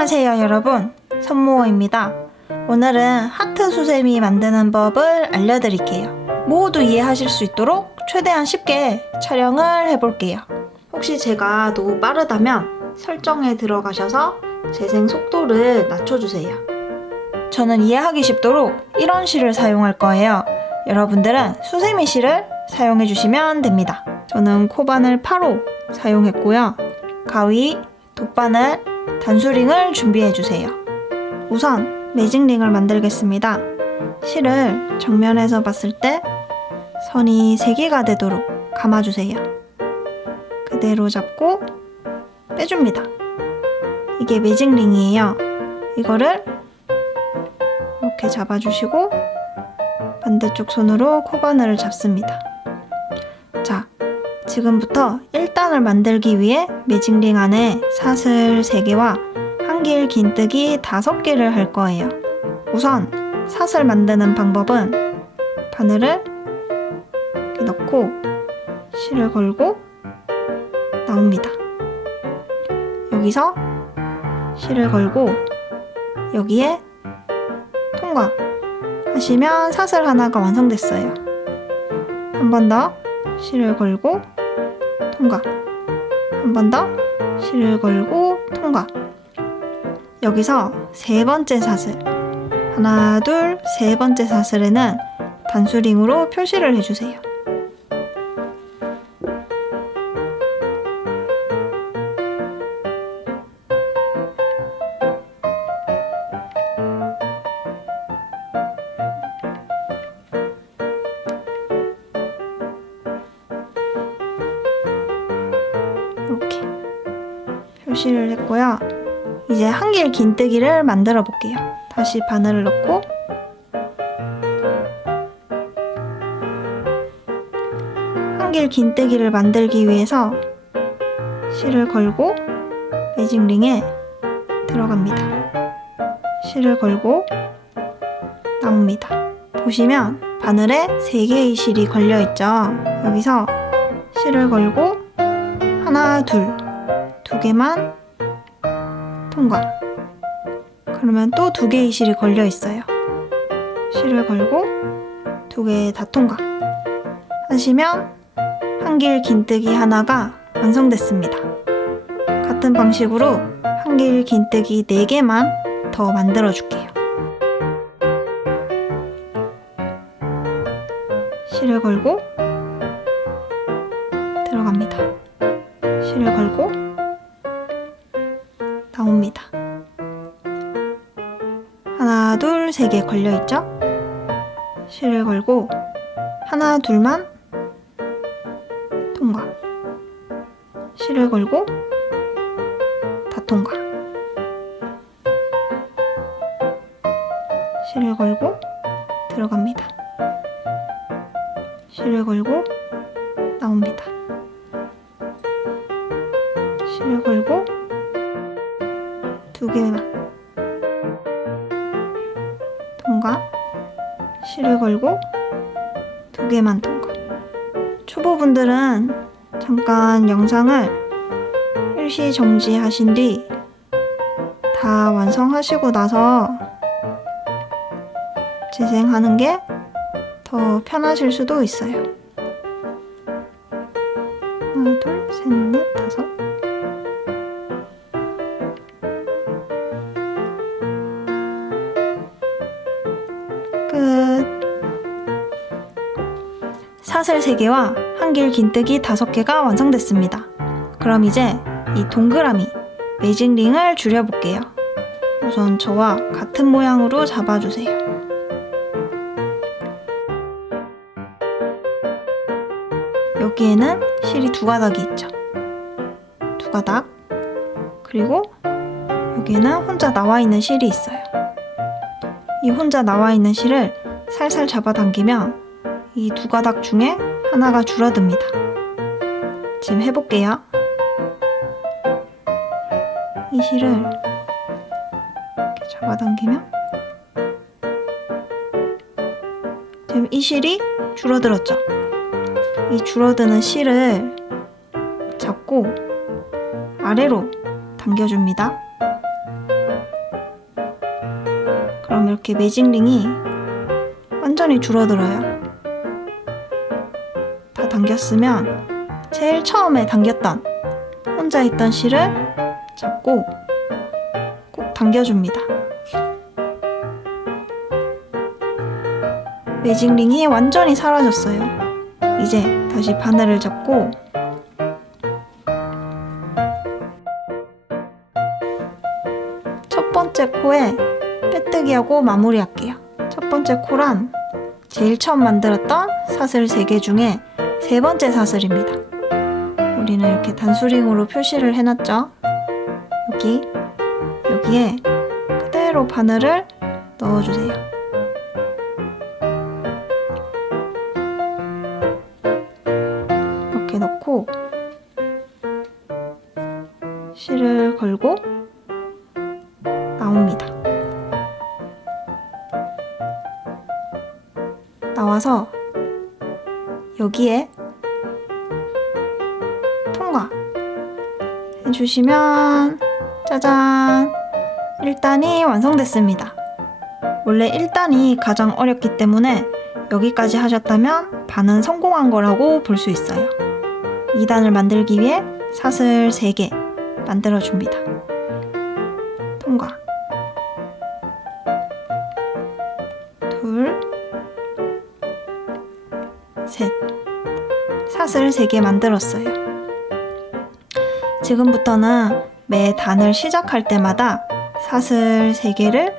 안녕하세요 여러분, 손모어입니다. 오늘은 하트 수세미 만드는 법을 알려드릴게요. 모두 이해하실 수 있도록 최대한 쉽게 촬영을 해볼게요. 혹시 제가 너무 빠르다면 설정에 들어가셔서 재생 속도를 낮춰주세요. 저는 이해하기 쉽도록 이런 실을 사용할 거예요. 여러분들은 수세미 실을 사용해 주시면 됩니다. 저는 코바늘 8호 사용했고요. 가위, 돗바늘, 단수링을 준비해 주세요. 우선 매직링을 만들겠습니다. 실을 정면에서 봤을 때 선이 3개가 되도록 감아주세요. 그대로 잡고 빼줍니다. 이게 매직링이에요. 이거를 이렇게 잡아주시고 반대쪽 손으로 코바늘을 잡습니다. 자, 지금부터 1단을 만들기 위해 매직링 안에 사슬 3개와 한길 긴뜨기 5개를 할 거예요. 우선 사슬 만드는 방법은 바늘을 이렇게 넣고 실을 걸고 나옵니다. 여기서 실을 걸고 여기에 통과 하시면 사슬 하나가 완성됐어요. 한 번 더 실을 걸고 통과, 한 번 더 실을 걸고 통과. 여기서 3번째 사슬, 하나, 둘, 3번째 사슬에는 단수링으로 표시를 해주세요. 이렇게 표시를 했고요. 이제 한길 긴뜨기를 만들어 볼게요. 다시 바늘을 넣고 한길 긴뜨기를 만들기 위해서 실을 걸고 매직링에 들어갑니다. 실을 걸고 나옵니다. 보시면 바늘에 3개의 실이 걸려 있죠. 여기서 실을 걸고 하나, 둘, 2개만 통과. 그러면 또 2개의 실이 걸려 있어요. 실을 걸고 2개 다 통과 하시면 한길 긴뜨기 하나가 완성됐습니다. 같은 방식으로 한길 긴뜨기 4개만 더 만들어 줄게요. 실을 걸고 들어갑니다. 실을 걸고 나옵니다. 하나, 둘, 3개 걸려있죠? 실을 걸고 하나, 둘만 통과. 실을 걸고 다 통과. 실을 걸고 들어갑니다. 실을 걸고 나옵니다. 실을 걸고 2개만 통과. 실을 걸고 2개만 통과. 초보분들은 잠깐 영상을 일시 정지하신 뒤 다 완성하시고 나서 재생하는 게 더 편하실 수도 있어요. 하나, 둘, 셋, 넷, 5. 끝. 사슬 3개와 한길 긴뜨기 5개가 완성됐습니다. 그럼 이제 이 동그라미 매직링을 줄여볼게요. 우선 저와 같은 모양으로 잡아주세요. 여기에는 실이 2가닥이 있죠. 2가닥. 그리고 여기에는 혼자 나와 있는 실이 있어요. 이 혼자 나와 있는 실을 살살 잡아당기면 이 2가닥 중에 하나가 줄어듭니다. 지금 해볼게요. 이 실을 이렇게 잡아당기면 지금 이 실이 줄어들었죠? 이 줄어드는 실을 잡고 아래로 당겨줍니다. 이렇게 매직링이 완전히 줄어들어요. 다 당겼으면 제일 처음에 당겼던 혼자 있던 실을 잡고 꼭 당겨줍니다. 매직링이 완전히 사라졌어요. 이제 다시 바늘을 잡고 첫 번째 코에 빼뜨기하고 마무리할게요. 첫 번째 코란 제일 처음 만들었던 사슬 3개 중에 세 번째 사슬입니다. 우리는 이렇게 단수링으로 표시를 해놨죠. 여기에 그대로 바늘을 넣어주세요. 이렇게 넣고 실을 걸고 나옵니다. 나와서 여기에 통과 해주시면 짜잔! 1단이 완성됐습니다. 원래 1단이 가장 어렵기 때문에 여기까지 하셨다면 반은 성공한 거라고 볼 수 있어요. 2단을 만들기 위해 사슬 3개 만들어줍니다. 통과. 둘, 셋. 사슬 3개 만들었어요. 지금부터는 매 단을 시작할 때마다 사슬 3개를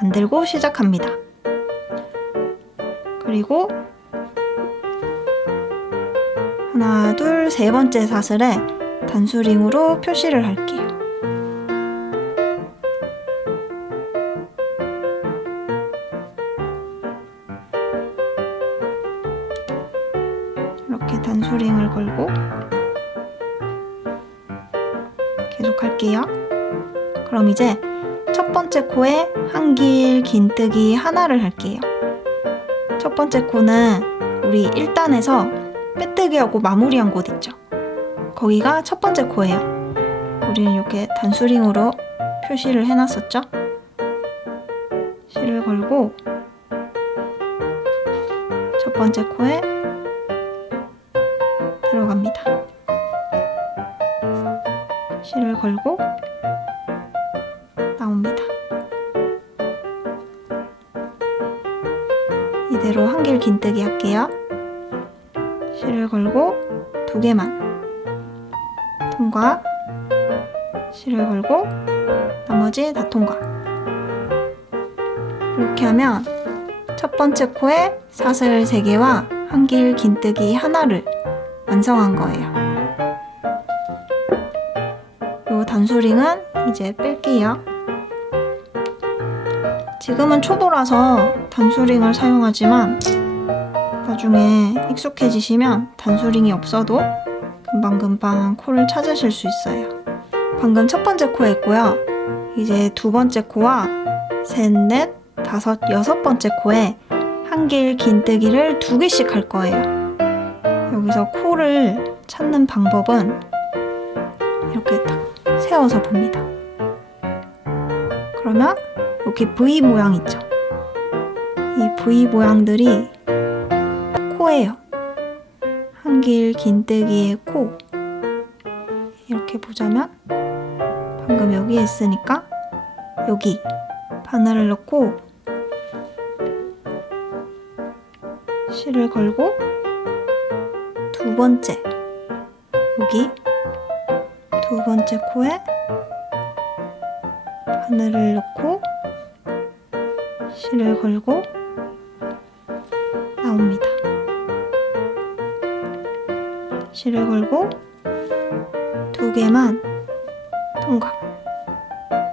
만들고 시작합니다. 그리고 하나, 둘, 세 번째 사슬에 단수링으로 표시를 할게요. 이렇게 단수링을 걸고 계속 할게요. 그럼 이제 첫 번째 코에 한길 긴뜨기 하나를 할게요. 첫 번째 코는 우리 1단에서 빼뜨기하고 마무리한 곳 있죠? 거기가 첫 번째 코예요. 우리는 이렇게 단수링으로 표시를 해놨었죠? 실을 걸고 첫 번째 코에 들어갑니다. 실을 걸고 나옵니다. 이대로 한길 긴뜨기 할게요. 실을 걸고 2개만 통과, 실을 걸고 나머지 다 통과. 이렇게 하면 첫 번째 코에 사슬 3개와 한길 긴뜨기 하나를 완성한 거예요. 이 단수링은 이제 뺄게요. 지금은 초보라서 단수링을 사용하지만 나중에 익숙해지시면 단수링이 없어도 금방금방 코를 찾으실 수 있어요. 방금 첫 번째 코 했고요. 이제 두 번째 코와 셋, 넷, 다섯, 여섯 번째 코에 한길 긴뜨기를 2개씩 할 거예요. 여기서 코를 찾는 방법은 이렇게 딱 세워서 봅니다. 그러면 이렇게 V 모양 있죠? 이 V 모양들이 코예요. 한길 긴뜨기의 코. 이렇게 보자면 방금 여기에 있으니까 여기 바늘을 넣고 실을 걸고 두 번째 여기 두 번째 코에 바늘을 넣고 실을 걸고 나옵니다. 실을 걸고 2개만 통과.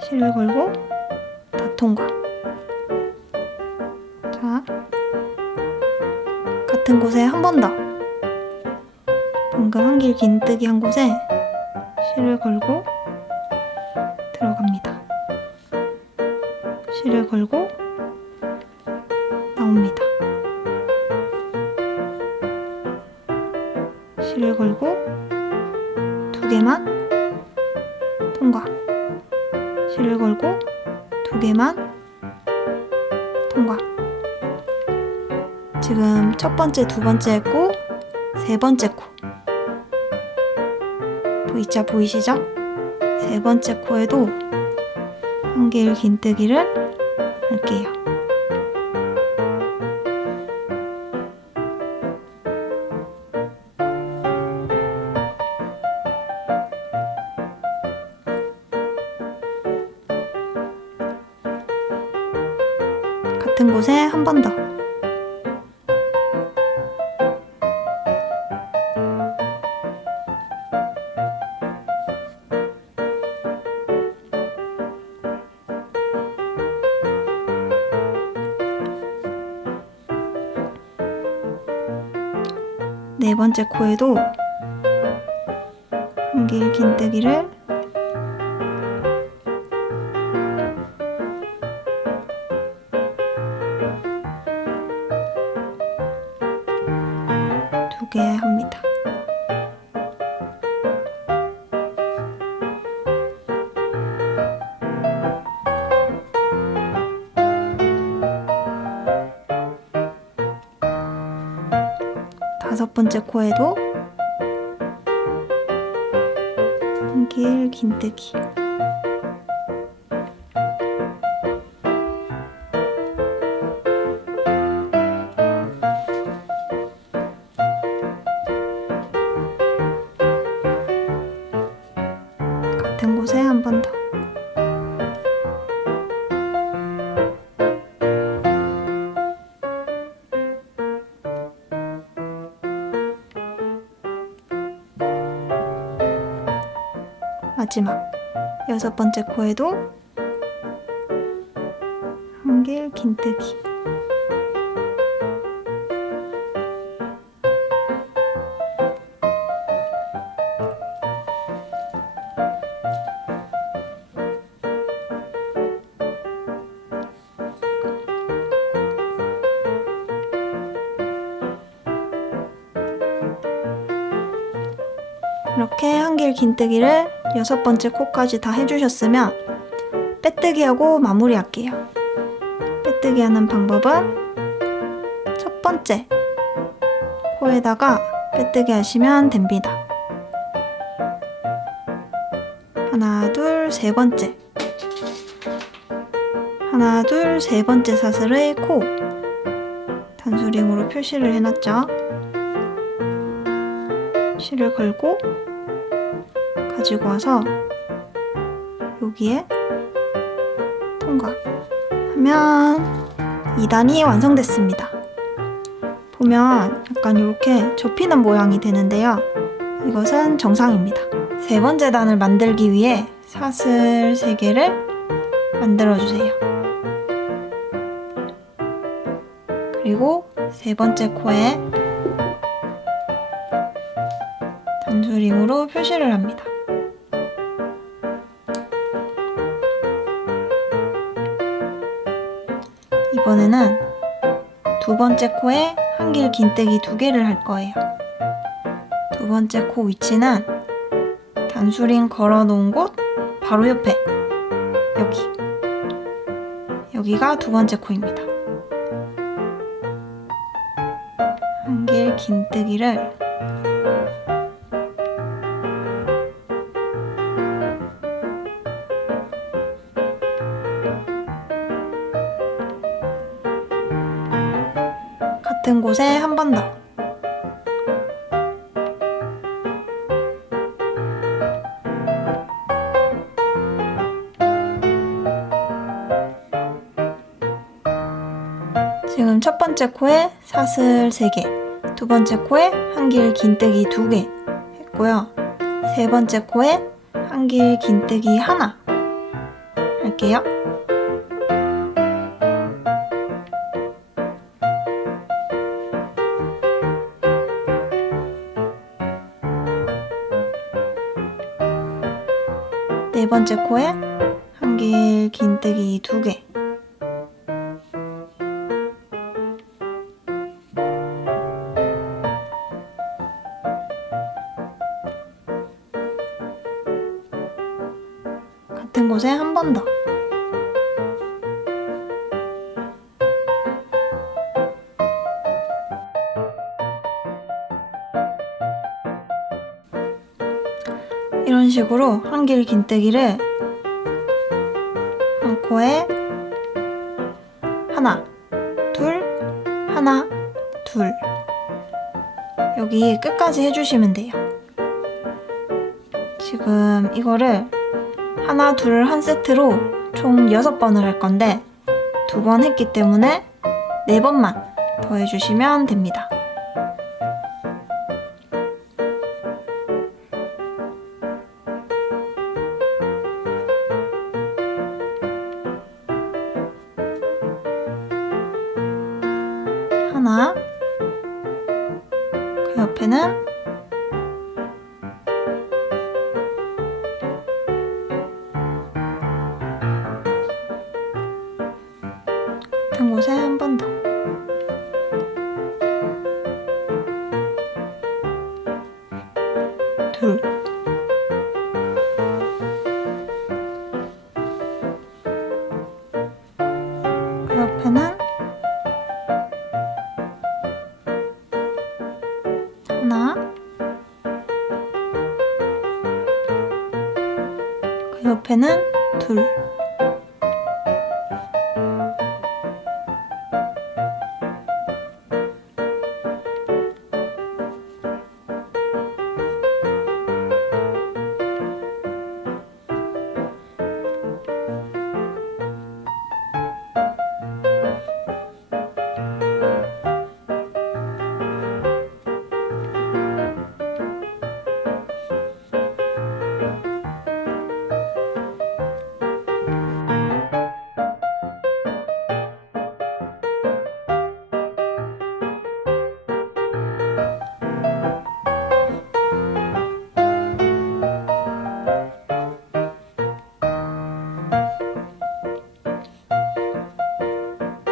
실을 걸고 다 통과. 자, 같은 곳에 한 번 더. 방금 한길 긴뜨기 한 곳에 실을 걸고 들어갑니다. 실을 걸고 나옵니다. 실을 걸고 2개만 통과. 실을 걸고 2개만 통과. 지금 첫 번째, 두 번째 코, 세 번째 코. V자 보이시죠? 세 번째 코에도 한길 긴뜨기를 할게요. 같은 곳에 한 번 더. 네 번째 코에도 한길 긴뜨기를 두 개 합니다. 다섯 번째 코에도 한길 긴뜨기. 같은 곳에 한 번 더. 마지막 여섯 번째 코에도 한길 긴뜨기. 이렇게 한길 긴뜨기를 여섯 번째 코까지 다 해주셨으면 빼뜨기하고 마무리할게요. 빼뜨기 하는 방법은 첫 번째 코에다가 빼뜨기 하시면 됩니다. 하나, 둘, 세 번째. 하나, 둘, 세 번째 사슬의 코. 단수링으로 표시를 해놨죠. 실을 걸고 가지고 와서 여기에 통과하면 2단이 완성됐습니다. 보면 약간 이렇게 접히는 모양이 되는데요. 이것은 정상입니다. 세 번째 단을 만들기 위해 사슬 3개를 만들어주세요. 그리고 세 번째 코에 단수링으로 표시를 합니다. 이번에는 두 번째 코에 한길 긴뜨기 2개를 할 거예요. 두 번째 코 위치는 단수링 걸어 놓은 곳 바로 옆에 여기가 두 번째 코입니다. 한길 긴뜨기를 같은 곳에 한 번 더. 지금 첫 번째 코에 사슬 3개, 두 번째 코에 한길 긴뜨기 2개 했고요. 세 번째 코에 한길 긴뜨기 1 할게요. 네 번째 코에 한길 긴뜨기 2개. 같은 곳에 한 번 더. 이런 식으로 한길 긴뜨기를 한 코에 하나, 둘, 하나, 둘 여기 끝까지 해주시면 돼요. 지금 이거를 하나, 둘, 한 세트로 총 6번을 할 건데 2번 했기 때문에 4번만 더 해주시면 됩니다. 하나, 그 옆에는 같은 곳에 한 번 더. 둘. 그 옆에는 하나. 그 옆에는 둘.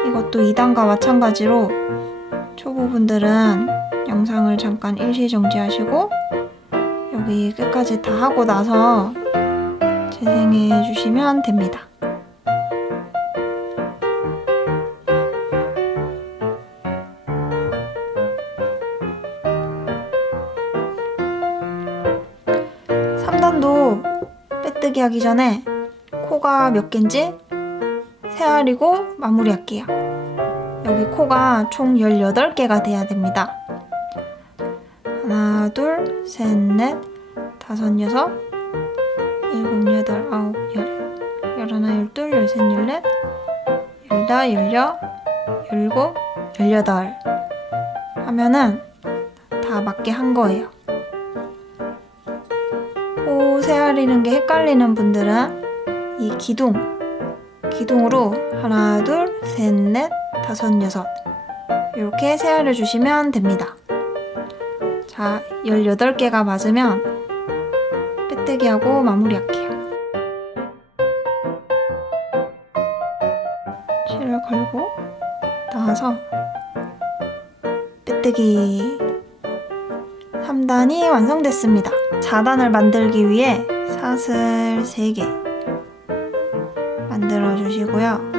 이것도 2단과 마찬가지로 초보분들은 영상을 잠깐 일시 정지하시고 여기 끝까지 다 하고 나서 재생해 주시면 됩니다. (3단도) 빼뜨기 하기 전에 코가 몇 개인지 세알이고 마무리할게요. 여기 코가 총 18개가 돼야 됩니다. 하나, 둘, 셋, 넷, 다섯, 여섯, 일곱, 여덟, 아홉, 열, 열하나, 열둘, 열셋, 열넷, 열다, 열여, 열일곱, 열여덟 하면은 다 맞게 한 거예요. 코 세알이는 게 헷갈리는 분들은 이 기둥으로 하나, 둘, 셋, 넷, 다섯, 여섯 이렇게 세알해 주시면 됩니다. 자, 18개가 맞으면 빼뜨기 하고 마무리할게요. 실을 걸고 나와서 빼뜨기 3단이 완성됐습니다. 4단을 만들기 위해 사슬 3개 만들어 주시고요.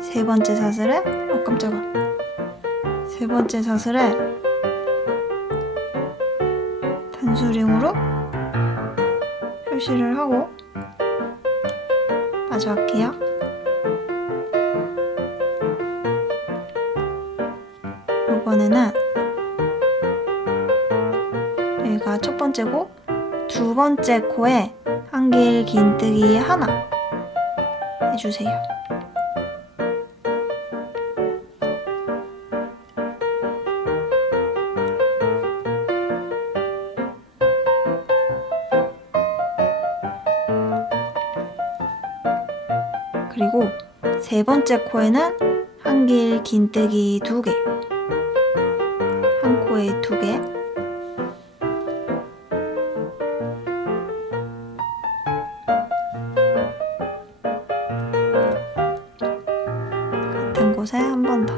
세 번째 사슬에 깜짝아. 세 번째 사슬에 단수링으로 표시를 하고 마저 할게요. 이번에는 여기가 첫 번째고 두 번째 코에 한길 긴뜨기 하나 해주세요. 그리고 세 번째 코에는 한길 긴뜨기 2개, 한 코에 2개, 같은 곳에 한 번 더.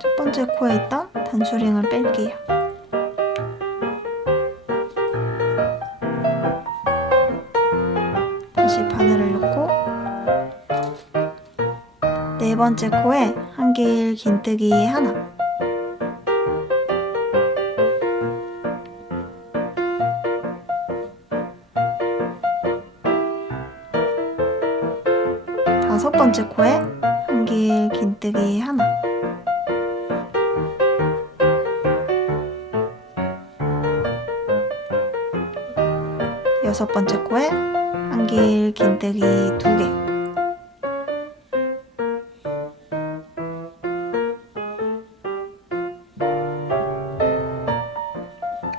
첫 번째 코에 있던 단수링을 뺄게요. 다시 바늘을 넣고 네 번째 코에 한길 긴뜨기 하나, 다섯 번째 코에 한길 긴뜨기 하나, 여섯 번째 코에 한길 긴뜨기 두 개,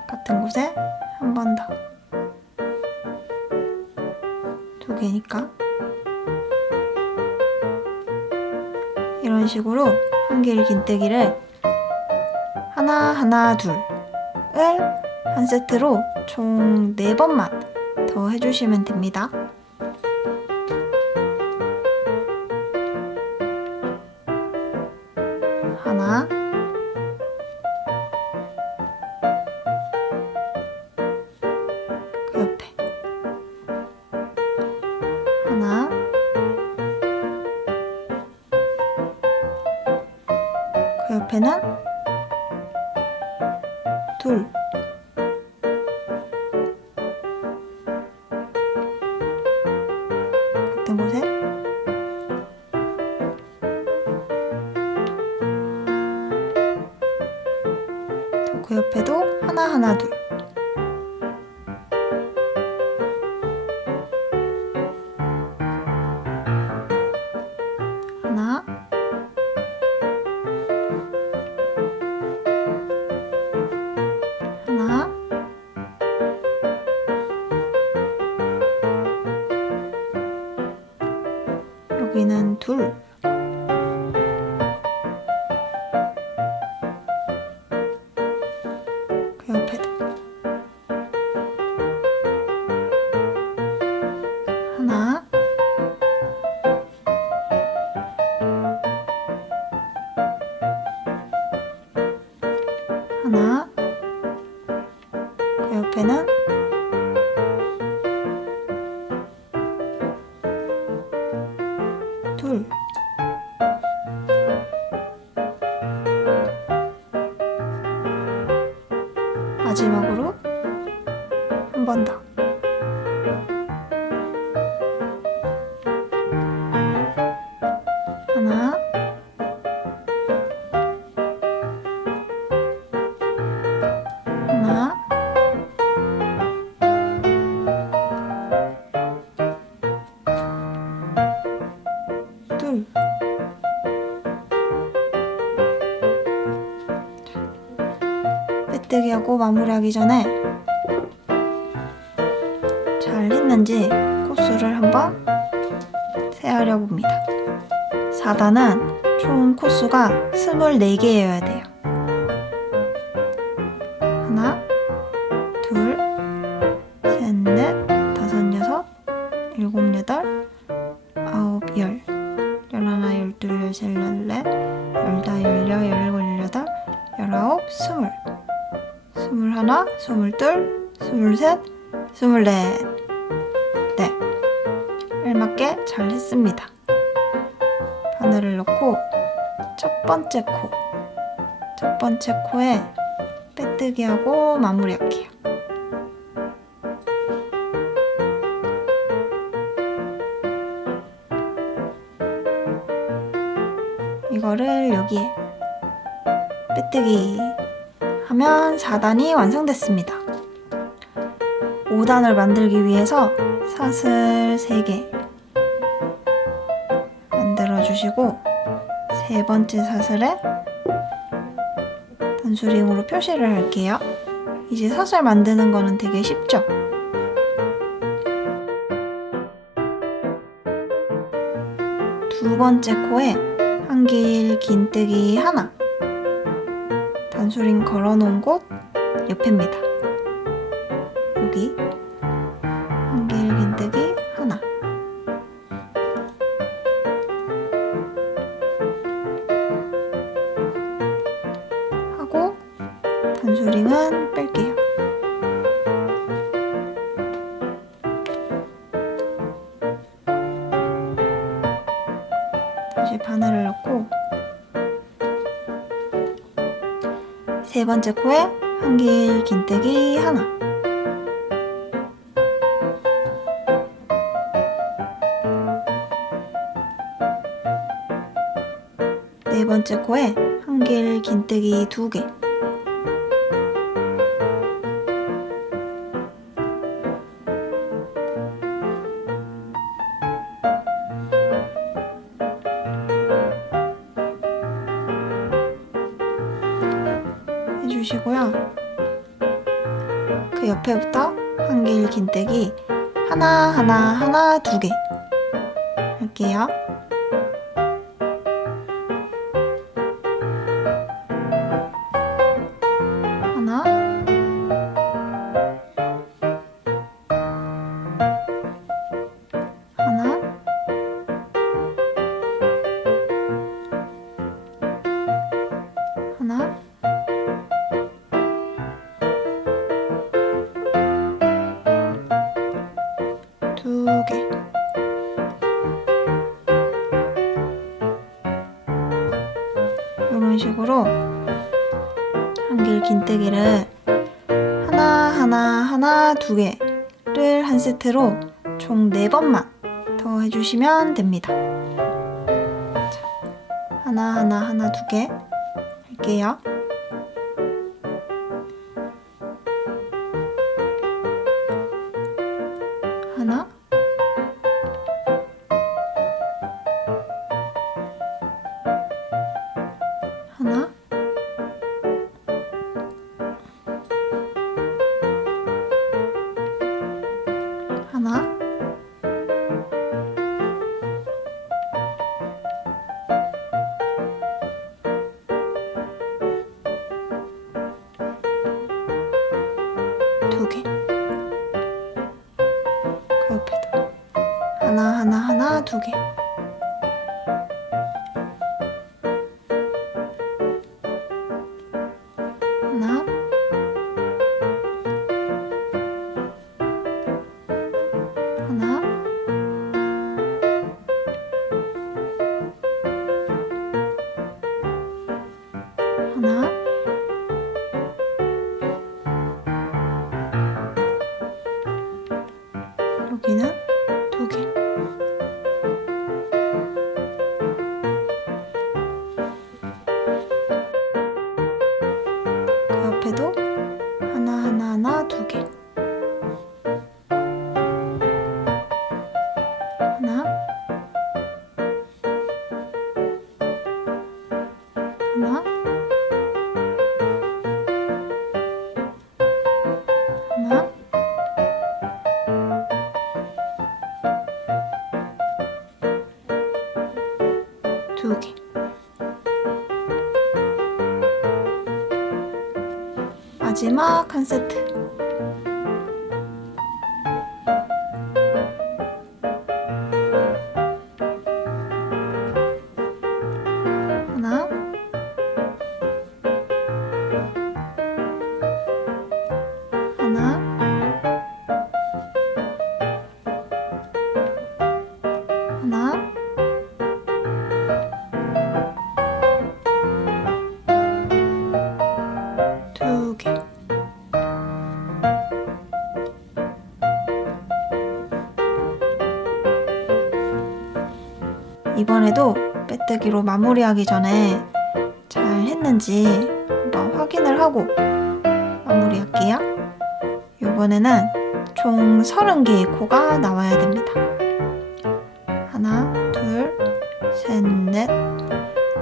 같은 곳에 한 번 더, 두 개니까 이런 식으로 한길 긴뜨기를 하나 둘을 한 세트로 총 4번만 더 해주시면 됩니다. 하나, 그 옆에 하나, 그 옆에는 둘, 같은 곳에 또 그 옆에도 하나 둘, 하나, 하나, 여기는 둘, 그 옆에도 하나, 하나, 그 옆에는 둘, 마지막으로 한 번 더, 하나, 하나, 둘, 빼뜨기하고 마무리하기 전에 잘 했는지 코수를 한번 세어려 봅니다. 4단은 총 코수가 24개여야 돼요. 하나, 둘, 셋, 넷, 다섯, 여섯, 일곱, 여덟, 아홉, 열, 열하나, 열둘, 열셋, 열넷, 열다, 열여, 열일곱, 열여덟, 열아홉, 스물, 스물하나, 스물둘, 스물셋, 스물넷. 네, 알맞게 잘 했습니다. 바늘을 넣고 첫 번째 코에 빼뜨기하고 마무리할게요. 이거를 여기에 빼뜨기 하면 4단이 완성됐습니다. 5단을 만들기 위해서 사슬 3개 만들어주시고 세 번째 사슬에 단수링으로 표시를 할게요. 이제 사슬 만드는 거는 되게 쉽죠? 두 번째 코에 한길 긴뜨기 하나, 단수링 걸어놓은 곳 옆입니다. 여기 한길 긴뜨기 하나, 하고 단수링은 뺄게요. 다시 다시 바늘을 넣고 세 번째 코에 한길 긴뜨기 하나, 네 번째 코에 한길 긴뜨기 2개, 해주시고요. 그 옆에부터 한길 긴뜨기 하나 2개 할게요. 하나, 하나, 하나, 두 개. 이런 식으로 한길 긴뜨기를 하나 2개를 한 세트로 총 4번만 더 해주시면 됩니다. 자, 하나 2개 할게요. 하나, 하나, 하나, 두 개. 그 옆에도 하나 2개. 하나, 하나, 하나, 여기는 2개. 그 옆에도 하나 2개. 하나, 하나, 하나, 두 개. 마지막 한 세트. 하나, 하나, 하나, 두 개. 이번에도 빼뜨기로 마무리하기 전에 잘 했는지 한번 확인을 하고 마무리할게요. 이번에는 총 30개의 코가 나와야 됩니다. 하나, 둘, 셋, 넷,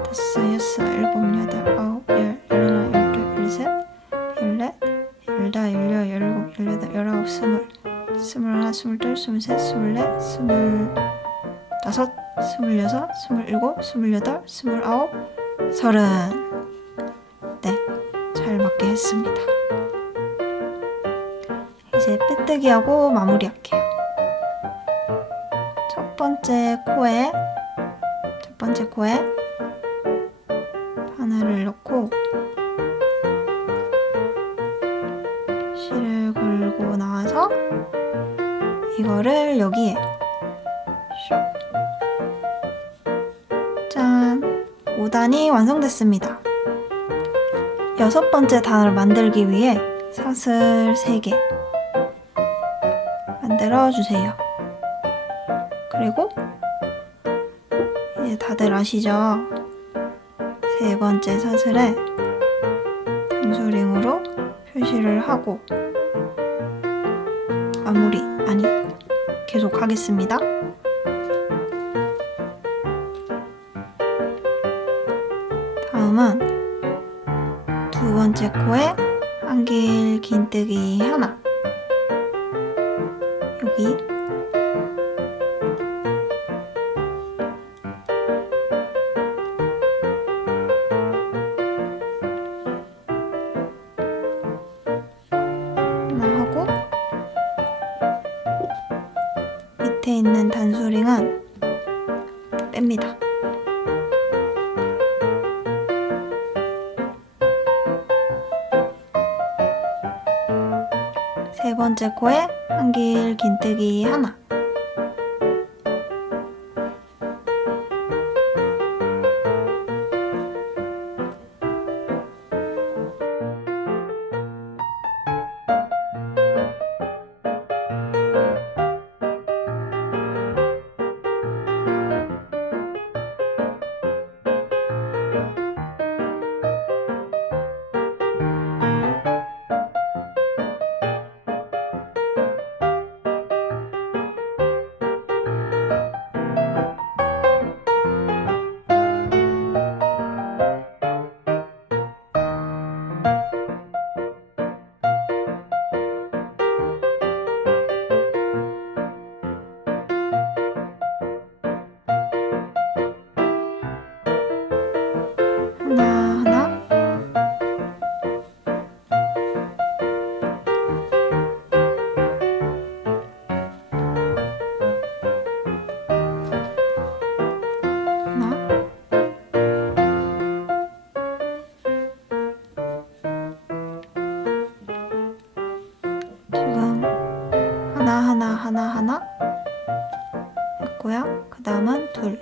다섯, 여섯, 일곱, 여덟, 아홉, 열, 열하나, 열둘, 열셋, 열넷, 열다, 열여, 열일곱, 열여덟, 열아홉, 스물, 스물하나, 스물둘, 스물셋, 스물넷, 스물다섯, 스물여섯, 스물일곱, 스물여덟, 스물아홉, 서른. 네, 잘 맞게 했습니다. 이제 빼뜨기하고 마무리할게요. 첫 번째 코에 바늘을 넣고 실을 걸고 나와서 이거를 여기에 슉, 짠, 단이 완성됐습니다. 6번째 단을 만들기 위해 사슬 3개 만들어주세요. 그리고 이제 다들 아시죠? 3번째 사슬에 단수링으로 표시를 하고 계속 하겠습니다. 다음은 2번째 코에 한길 긴뜨기 하나, 여기 하나 하고, 밑에 있는 단수링은 뺍니다. 세 번째 코에 한길 긴뜨기 하나, 하나, 지금 하나 했고요. 그 다음은 둘,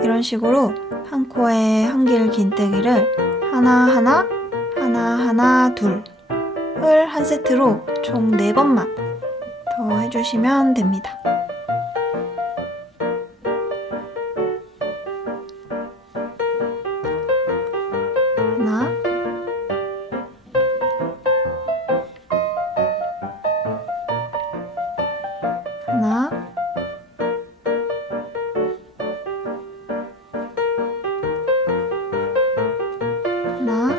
이런 식으로 한 코에 한길 긴뜨기를 하나, 둘을 한 세트로 총 4번만 더 해주시면 됩니다. 하나, 하나, 하나,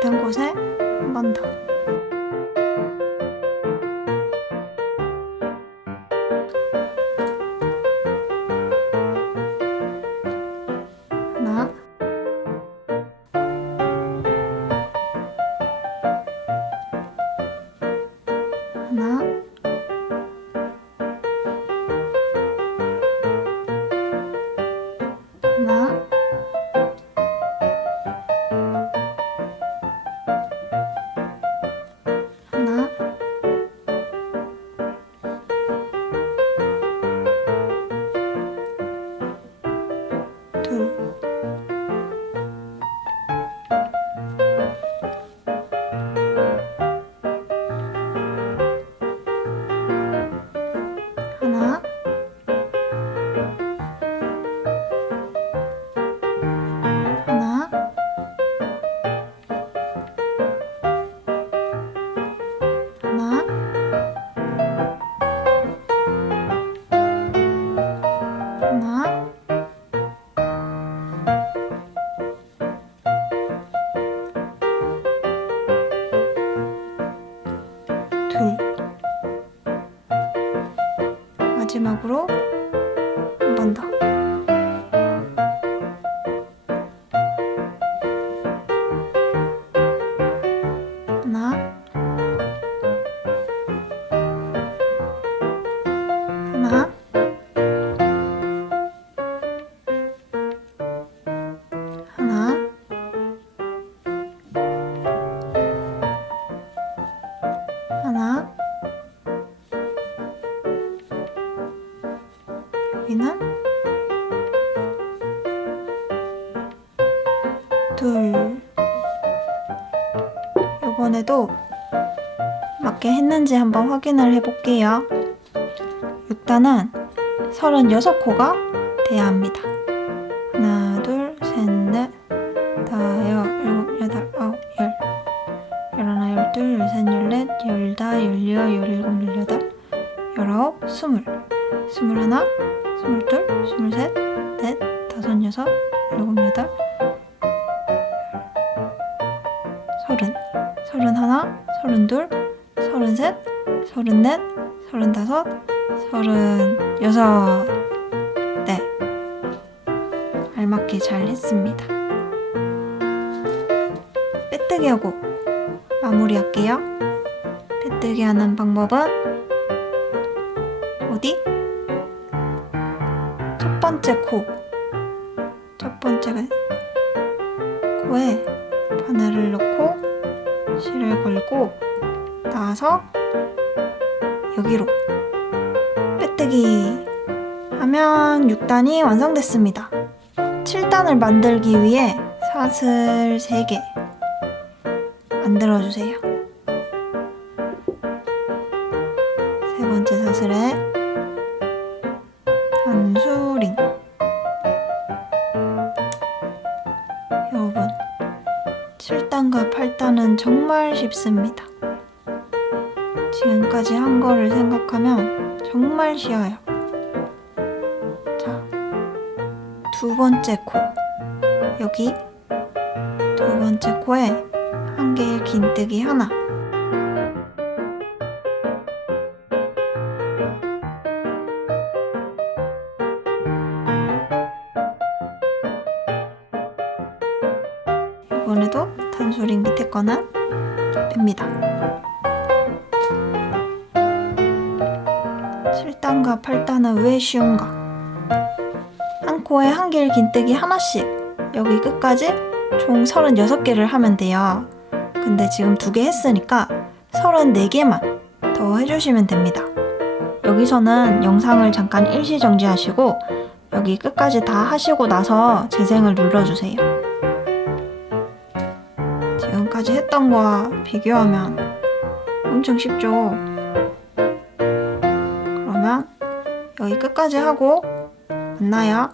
같은 곳에 한 번 더. 하나, 하나, 하나, 하나, 둘, 하나, 하나, 하나, 하나, 둘. 마지막으로 한 번 더. 하나, 하나, 하나, 여기는 둘. 이번에도 맞게 했는지 한번 확인을 해볼게요. 6단은 36코가 돼야 합니다. 하나, 둘, 셋, 넷, 다, 일곱, 여덟, 아홉, 열. 열하나, 열둘, 열셋, 열넷, 열다, 열여, 열일곱, 열여덟, 열아홉, 스물. 스물하나, 스물둘, 스물셋, 넷, 다섯, 여섯, 일곱, 여덟, 서른. 서른하나, 서른둘, 서른셋, 서른넷, 서른다섯, 서른여섯. 네, 알맞게 잘 했습니다. 빼뜨기 하고 마무리할게요. 빼뜨기 하는 방법은 어디? 첫 번째 코. 첫 번째 코에 바늘을 넣고 실을 걸고 나와서 여기로 빼뜨기 하면 6단이 완성됐습니다. 7단을 만들기 위해 사슬 3개 만들어주세요. 세 번째 사슬에 단수링. 여러분, 7단과 8단은 정말 쉽습니다. 지금까지 한 거를 생각하면 정말 쉬워요. 자, 두 번째 코. 여기 두 번째 코에 한 개의 긴뜨기 하나. 이번에도 단수링 밑에 거는 뺍니다. 7단과 8단은 왜 쉬운가? 한 코에 한 개의 긴뜨기 하나씩 여기 끝까지 총 36개를 하면 돼요. 근데 지금 2개 했으니까 34개만 더 해주시면 됩니다. 여기서는 영상을 잠깐 일시정지하시고 여기 끝까지 다 하시고 나서 재생을 눌러주세요. 지금까지 했던 거와 비교하면 엄청 쉽죠? 그러면 여기 끝까지 하고 만나요.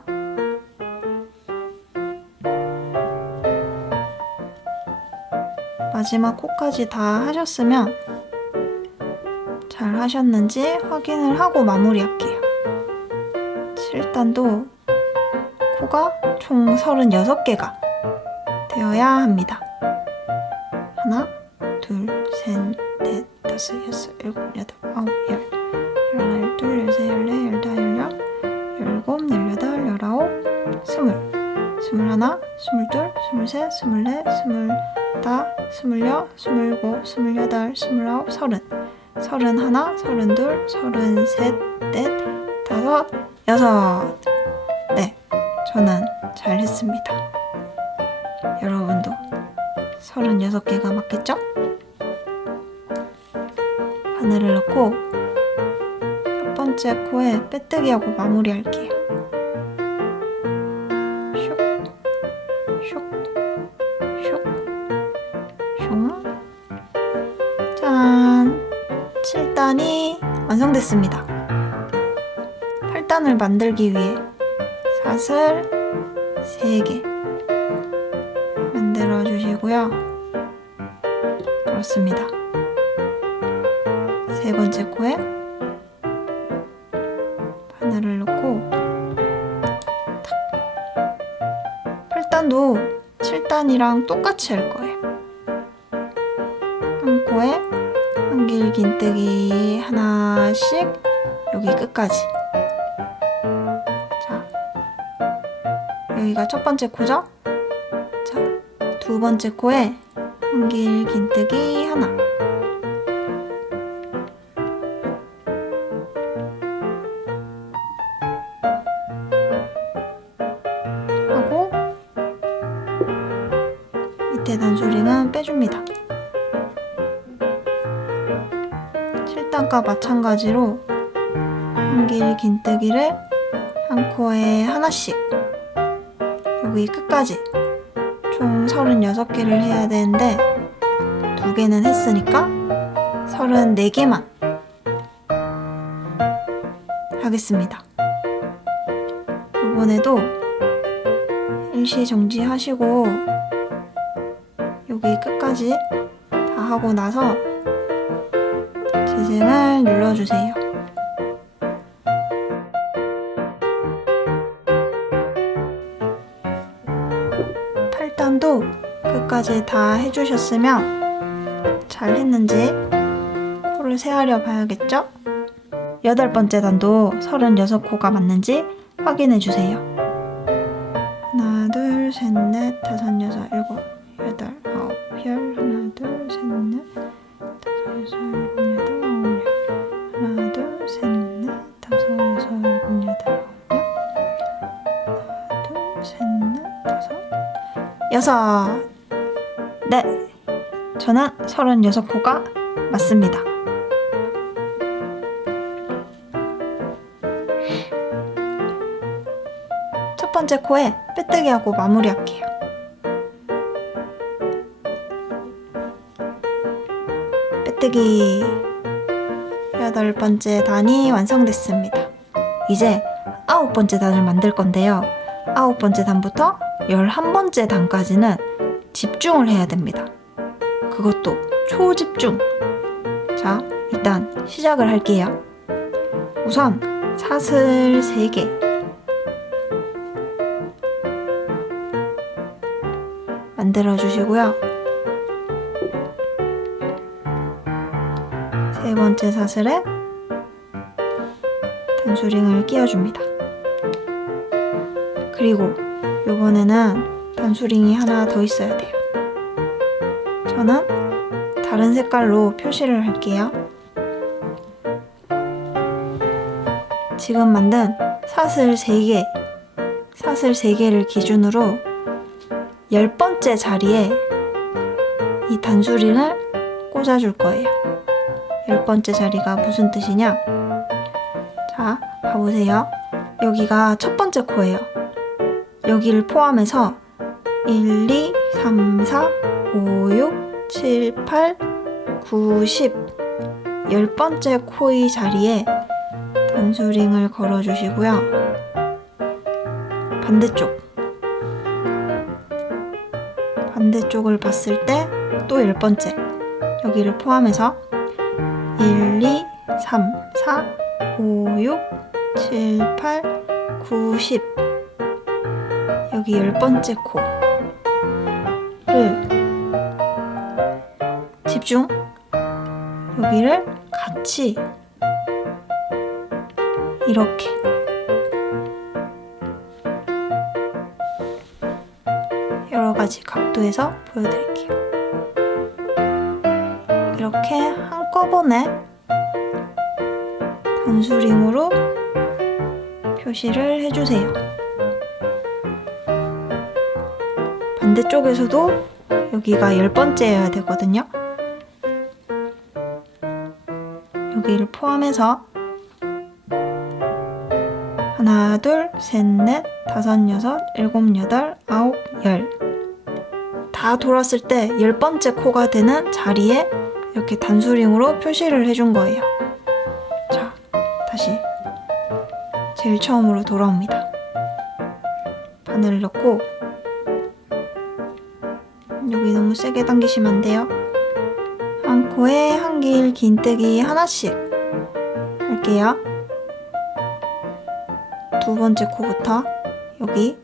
마지막 코까지 다 하셨으면 잘 하셨는지 확인을 하고 마무리할게요. 7단도 코가 총 36개가 되어야 합니다. 하나, 둘, 셋, 넷, 다섯, 여섯, 일곱, 여덟, 아홉, 열. 열하나, 열둘, 열셋, 열넷, 열다, 열여, 열일곱, 열여덟, 열아홉, 스물. 스물하나, 스물둘, 스물셋, 스물넷, 스물다, 스물여, 스물일곱, 스물여덟, 스물아홉, 서른. 서른하나, 서른둘, 서른셋, 넷, 다섯, 여섯. 네, 저는 잘했습니다. 여러분도 36개가 맞겠죠? 바늘을 넣고 첫 번째 코에 빼뜨기 하고 마무리할게요. 슉, 슉, 슉, 슉. 짠! 7단이 완성됐습니다. 8단을 만들기 위해 사슬 3개 만들어 주시고요. 그렇습니다. 세 번째 코에 바늘을 넣고 탁. 8단도 7단이랑 똑같이 할 거예요. 한 코에 한 길 긴뜨기 하나씩 여기 끝까지. 자, 여기가 첫 번째 코죠? 자, 두 번째 코에 한 길 긴뜨기 하나. 단수링은 빼줍니다. 7단과 마찬가지로 한길 긴뜨기를 한 코에 하나씩 여기 끝까지 총 36개를 해야 되는데 2개는 했으니까 34개만 하겠습니다. 이번에도 일시정지 하시고 여기 끝까지 다 하고 나서 재생을 눌러주세요. 팔단도 끝까지 다 해주셨으면 잘 했는지 코를 세하려 봐야겠죠? 8번째 단도 36코가 맞는지 확인해주세요. 하나, 둘, 셋, 넷, 다섯, 여섯, 일곱, 여덟, 아홉, 열. 하나, 둘, 셋, 넷, 다섯, 여섯, 일곱, 여덟, 아홉, 열. 하나, 둘, 셋, 넷, 다섯, 여섯, 일곱, 여덟, 아홉, 열. 하나, 둘, 셋, 넷, 다섯, 여섯. 네, 저는 36코가 맞습니다. 첫 번째 코에 빼뜨기 하고 마무리할게요. 빼뜨기. 8번째 단이 완성됐습니다. 이제 9번째 단을 만들 건데요. 9번째 단부터 11번째 단까지는 집중을 해야 됩니다. 그것도 초집중. 자, 일단 시작을 할게요. 우선 사슬 3개 만들어 주시고요. 세 번째 사슬에 단수링을 끼워줍니다. 그리고 이번에는 단수링이 하나 더 있어야 돼요. 저는 다른 색깔로 표시를 할게요. 지금 만든 사슬 3개를 기준으로 10번째 자리에 이 단수링을 꽂아줄 거예요. 10번째 자리가 무슨 뜻이냐? 자, 봐보세요. 여기가 첫 번째 코예요. 여기를 포함해서 1, 2, 3, 4, 5, 6, 7, 8, 9, 10 10번째 코의 자리에 단수링을 걸어주시고요. 반대쪽을 봤을 때 또 10번째 여기를 포함해서 1, 2, 3, 4, 5, 6, 7, 8, 9, 10 여기 10번째 코를 집중 여기를 같이 이렇게 여러가지 각도에서 보여드릴게요. 이렇게 한꺼번에 단수링으로 표시를 해주세요. 반대쪽에서도 여기가 10번째여야 되거든요. 여기를 포함해서 하나, 둘, 셋, 넷, 다섯, 여섯, 일곱, 여덟, 아홉, 열 다 돌았을 때 10번째 코가 되는 자리에 이렇게 단수링으로 표시를 해준 거예요. 자, 다시 제일 처음으로 돌아옵니다. 바늘을 넣고 여기 너무 세게 당기시면 안 돼요. 한 코에 한길 긴뜨기 하나씩 할게요. 두 번째 코부터 여기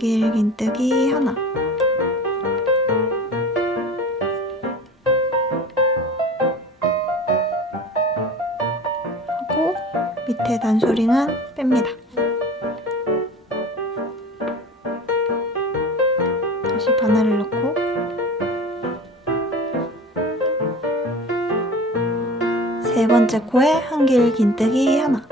한길 긴뜨기 하나 하고 밑에 단수링은 뺍니다. 다시 바늘을 넣고 세 번째 코에 한길 긴뜨기 하나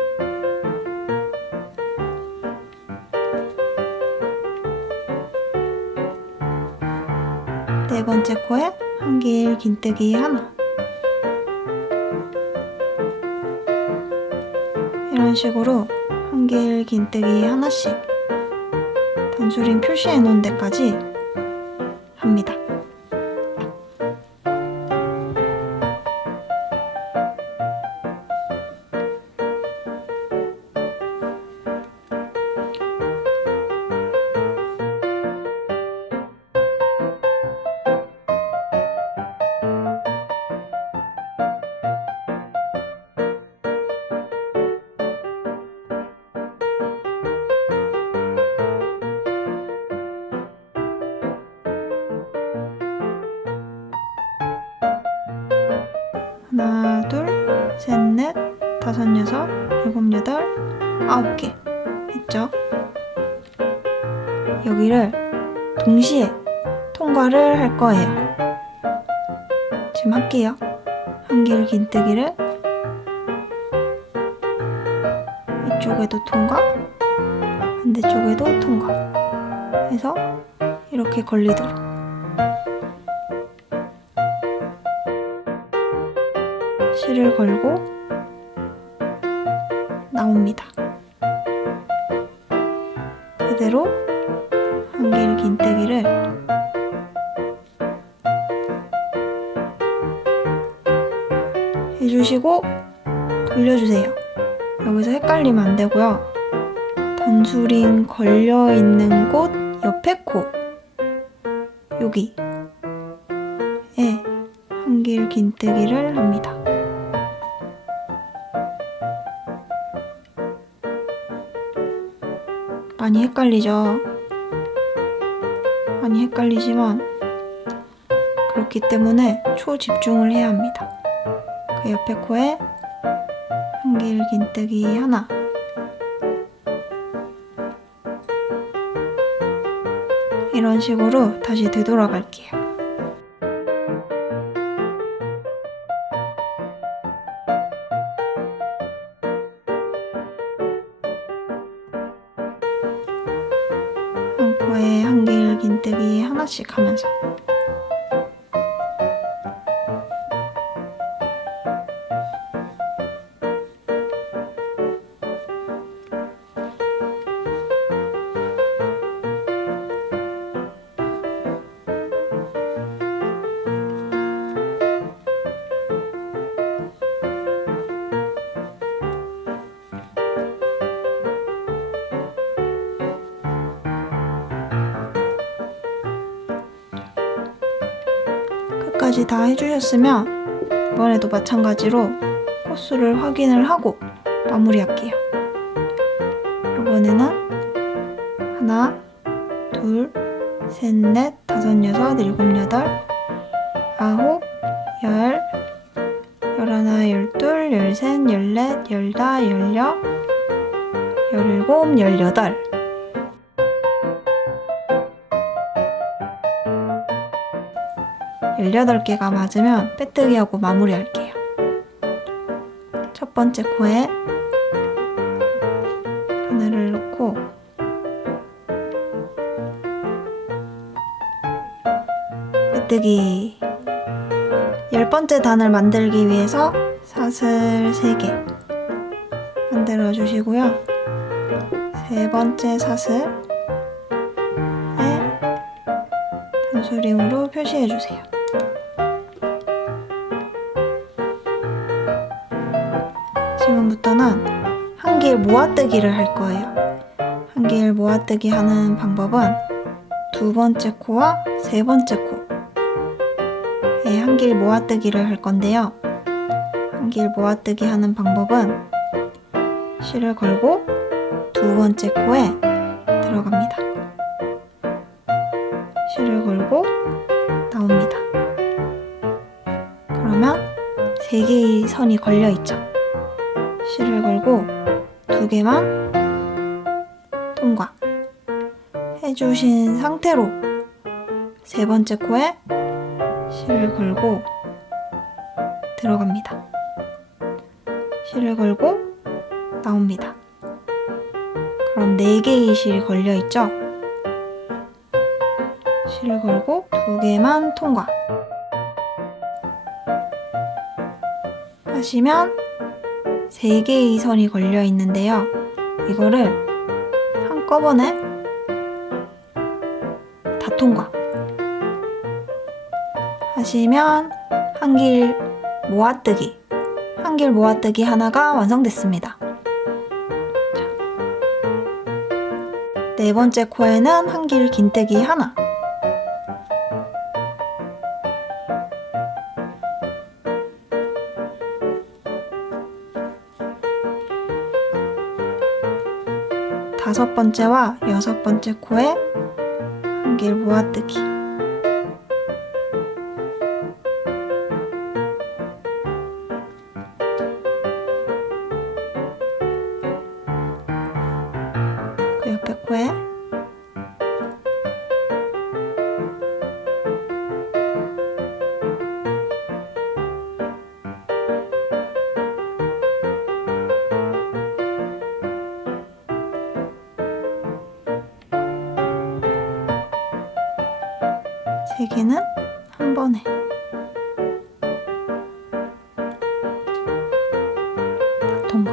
번째 코에 한길 긴뜨기 하나. 이런 식으로 한길 긴뜨기 하나씩 단수링 표시해 놓은 데까지 합니다. 하나, 둘, 셋, 넷, 다섯, 여섯, 일곱, 여덟, 9개 했죠? 여기를 동시에 통과를 할 거예요. 지금 할게요. 한길 긴뜨기를 이쪽에도 통과, 반대쪽에도 통과 해서 이렇게 걸리도록. 실을 걸고 나옵니다. 그대로 한길 긴뜨기를 해주시고 돌려주세요. 여기서 헷갈리면 안 되고요. 단수링 걸려있는 곳 옆에 코 여기에 한길 긴뜨기를 합니다. 많이 헷갈리죠? 많이 헷갈리지만 그렇기 때문에 초집중을 해야 합니다. 그 옆에 코에 한길 긴뜨기 하나, 이런 식으로 다시 되돌아갈게요. 한 코에 한길 긴뜨기 하나씩 하면서 끝까지 다 해주셨으면 이번에도 마찬가지로 코수를 확인을 하고 마무리할게요. 이번에는 하나, 둘, 셋, 넷, 다섯, 여섯, 일곱, 여덟, 아홉, 열, 열하나, 열둘, 열셋, 열넷, 열다, 열여, 열일곱, 열여덟. 18개가 맞으면 빼뜨기하고 마무리할게요. 첫 번째 코에 바늘을 넣고 빼뜨기. 10번째 단을 만들기 위해서 사슬 3개 만들어 주시고요. 세 번째 사슬에 단수링으로 표시해 주세요. 지금부터는 한길 모아뜨기를 할 거예요. 한길 모아뜨기 하는 방법은 두 번째 코와 세 번째 코에 한길 모아뜨기를 할 건데요. 한길 모아뜨기 하는 방법은 실을 걸고 두 번째 코에 들어갑니다. 실을 걸고 나옵니다. 그러면 3개의 선이 걸려 있죠. 실을 걸고 2개만 통과 해주신 상태로 세 번째 코에 실을 걸고 들어갑니다. 실을 걸고 나옵니다. 그럼 4개의 실이 걸려 있죠? 실 걸고 2개만 통과 하시면 3개의 선이 걸려 있는데요. 이거를 한꺼번에 다 통과 하시면 한길 모아뜨기 하나가 완성됐습니다. 네 번째 코에는 한길 긴뜨기 하나, 다섯 번째와 여섯 번째 코에 한길 모아뜨기, 그 옆에 코에 세 개는 한 번에 통과.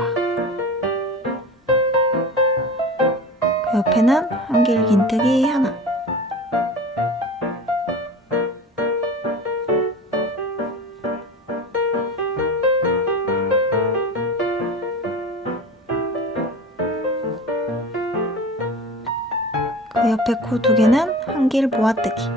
그 옆에는 한길 긴뜨기 하나, 그 옆에 코 2개는 한길 모아뜨기,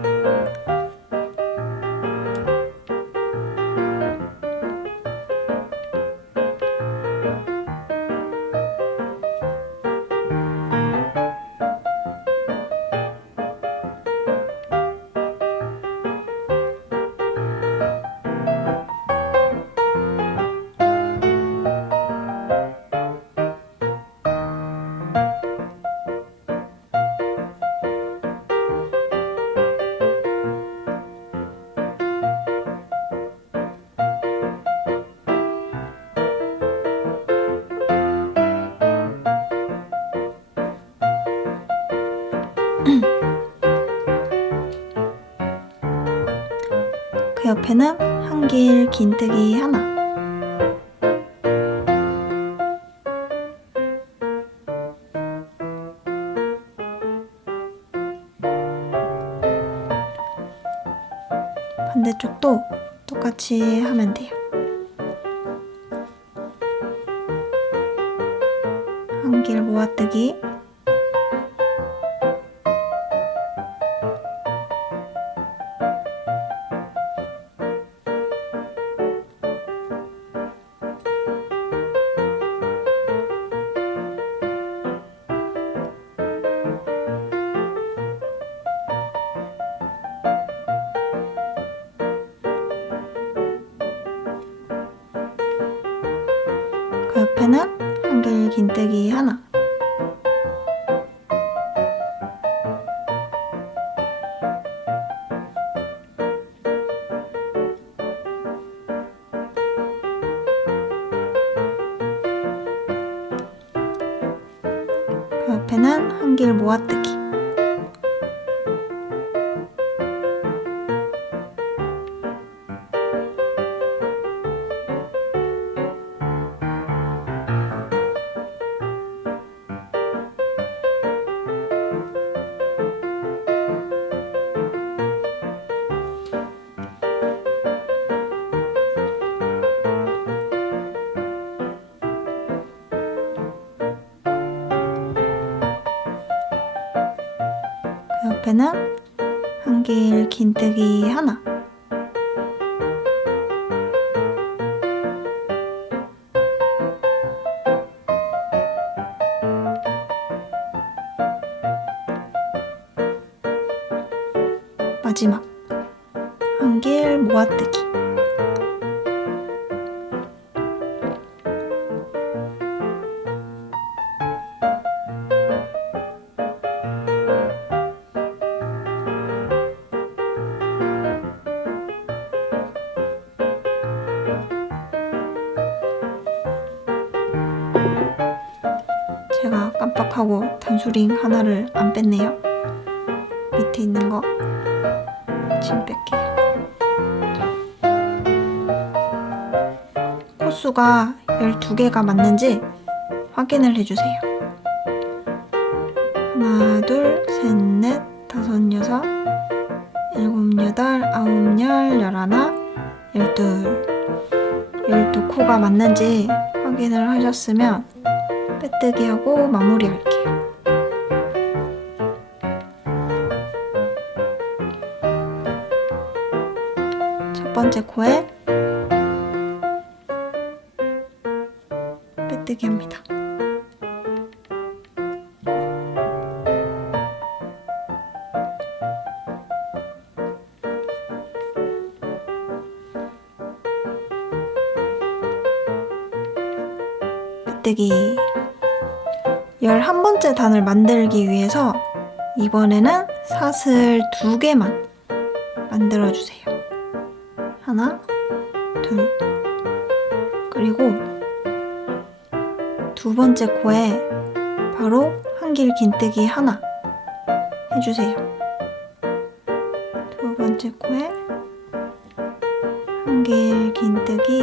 그 옆에는 한길 긴뜨기 하나, 반대쪽도 똑같이 하면 돼요. 한길 모아뜨기, 그 옆에는 한길 긴뜨기 하나, 그 옆에는 한길 모아뜨기, 그 옆에는 한길 긴뜨기 하나, 마지막 한길 모아뜨기, 제가 깜빡하고 단수링 하나를 안 뺐네요. 밑에 있는 거 침 뺄게요. 코수가 12개가 맞는지 확인을 해주세요. 하나, 둘, 셋, 넷, 다섯, 여섯, 일곱, 여덟, 아홉, 열, 열하나, 열둘, 12코가 맞는지 확인을 하셨으면 빼뜨기 하고 마무리할게요. 첫 번째 코에 빼뜨기 합니다. 빼뜨기. 11번째 단을 만들기 위해서 이번에는 사슬 2개만 만들어주세요. 하나, 둘. 그리고 두 번째 코에 바로 한길 긴뜨기 하나 해주세요. 두 번째 코에 한길 긴뜨기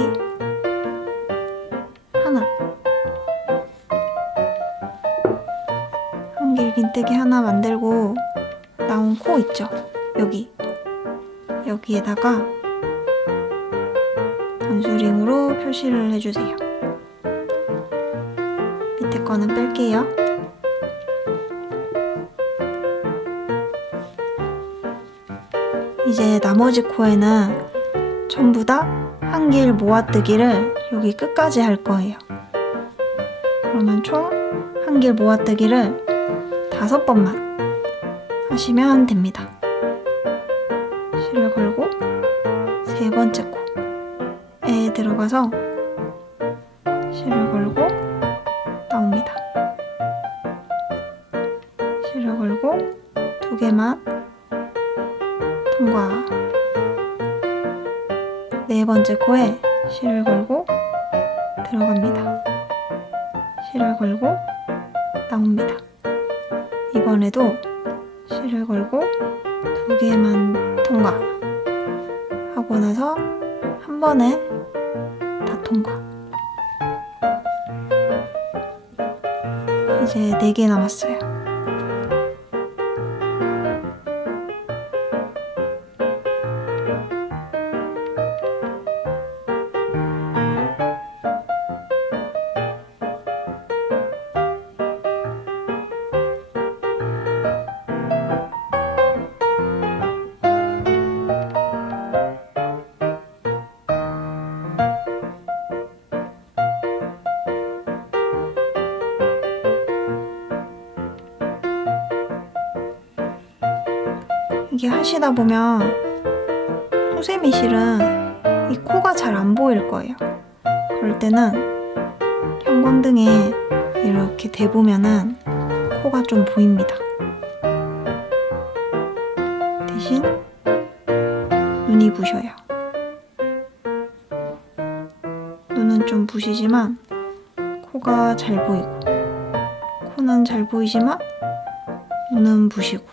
하나. 한길 긴뜨기 하나 만들고 나온 코 있죠? 여기에다가 단수링으로 표시를 해주세요. 밑에 거는 뺄게요. 이제 나머지 코에는 전부 다 한길 모아뜨기를 여기 끝까지 할 거예요. 그러면 총 한길 모아뜨기를 5번만 하시면 됩니다. 실을 걸고 세 번째 코에 들어가서 실을 걸고 나옵니다. 실을 걸고 2개만 통과. 네 번째 코에 실을 걸고 들어갑니다. 실을 걸고 나옵니다. 이번에도 실을 걸고 2개만 통과 하고 나서 한 번에 다 통과. 이제 4개 남았어요. 이게 하시다 보면 수세미 실은 이 코가 잘 안 보일 거예요. 그럴 때는 형광등에 이렇게 대보면은 코가 좀 보입니다. 대신 눈이 부셔요. 눈은 좀 부시지만 코가 잘 보이고, 코는 잘 보이지만 눈은 부시고.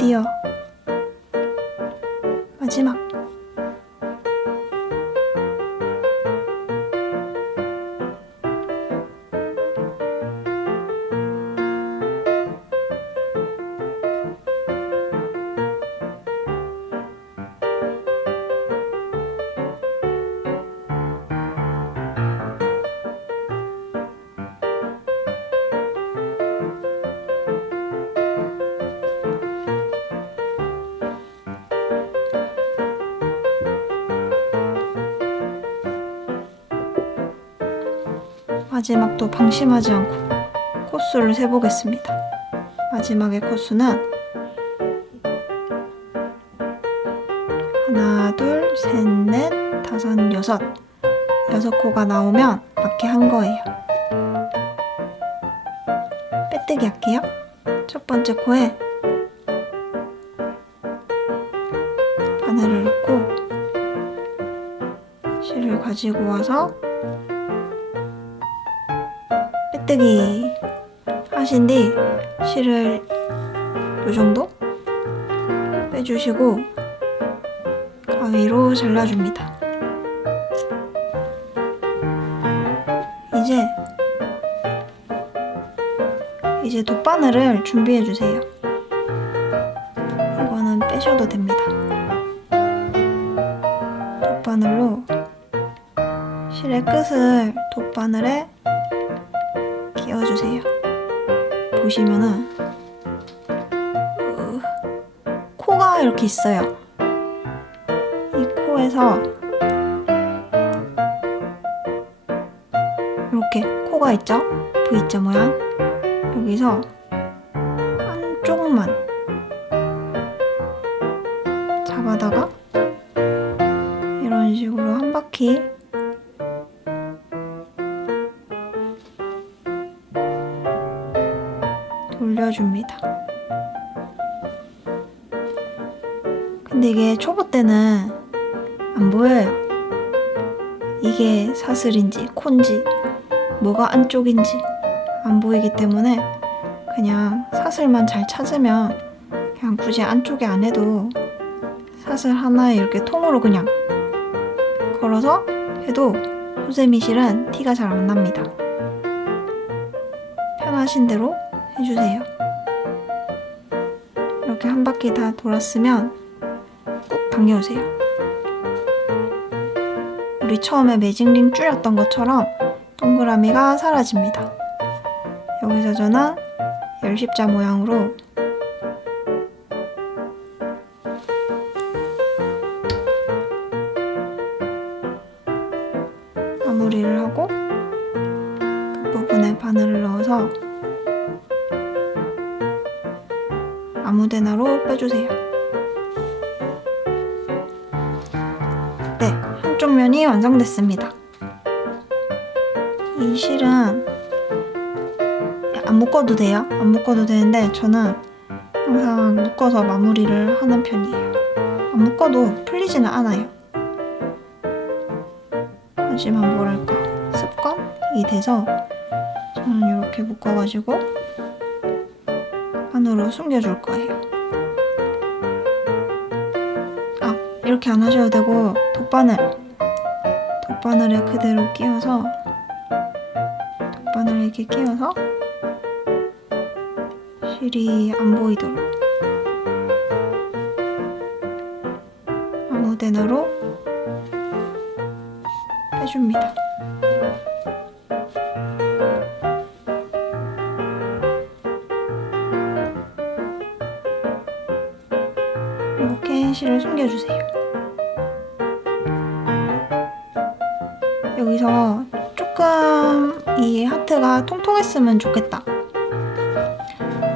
드디어 마지막. 마지막도 방심하지 않고 코수를 세보겠습니다. 마지막의 코수는 하나, 둘, 셋, 넷, 다섯, 여섯. 6코가 나오면 맞게 한 거예요. 빼뜨기 할게요. 첫 번째 코에 바늘을 넣고 실을 가지고 와서 빼뜨기 하신 뒤 실을 요 정도 빼주시고 가위로 잘라줍니다. 이제 돗바늘을 준비해 주세요. 이거는 빼셔도 됩니다. 돗바늘로 실의 끝을 돗바늘에 끼워주세요. 보시면은 코가 이렇게 있어요. 이 코에서 이렇게 코가 있죠? V자 모양. 여기서 한쪽만 잡아다가 이런 식으로 한 바퀴 돌려줍니다. 근데 이게 초보 때는 안 보여요. 이게 사슬인지 콘지 뭐가 안쪽인지 안 보이기 때문에 그냥 사슬만 잘 찾으면 그냥 굳이 안쪽에 안 해도 사슬 하나에 이렇게 통으로 그냥 걸어서 해도 수세미 실은 티가 잘 안 납니다. 편하신 대로 해주세요. 이렇게 한 바퀴 다 돌았으면 꾹 당겨주세요. 우리 처음에 매직링 줄였던 것처럼 동그라미가 사라집니다. 여기서 저는 열십자 모양으로 마무리를 하고 끝부분에 바늘을 넣어서 아무데나로 빼주세요. 네, 한쪽 면이 완성됐습니다. 이 실은 안 묶어도 돼요. 안 묶어도 되는데 저는 항상 묶어서 마무리를 하는 편이에요. 안 묶어도 풀리지는 않아요. 하지만 뭐랄까 습관이 돼서 저는 이렇게 묶어가지고 안으로 숨겨줄 거예요. 아, 이렇게 안 하셔도 되고 돗바늘에 그대로 끼워서 돗바늘에 이렇게 끼워서 실이 안 보이도록 아무데나로 빼줍니다. 이렇게 실을 숨겨주세요. 여기서 조금 이 하트가 통통했으면 좋겠다,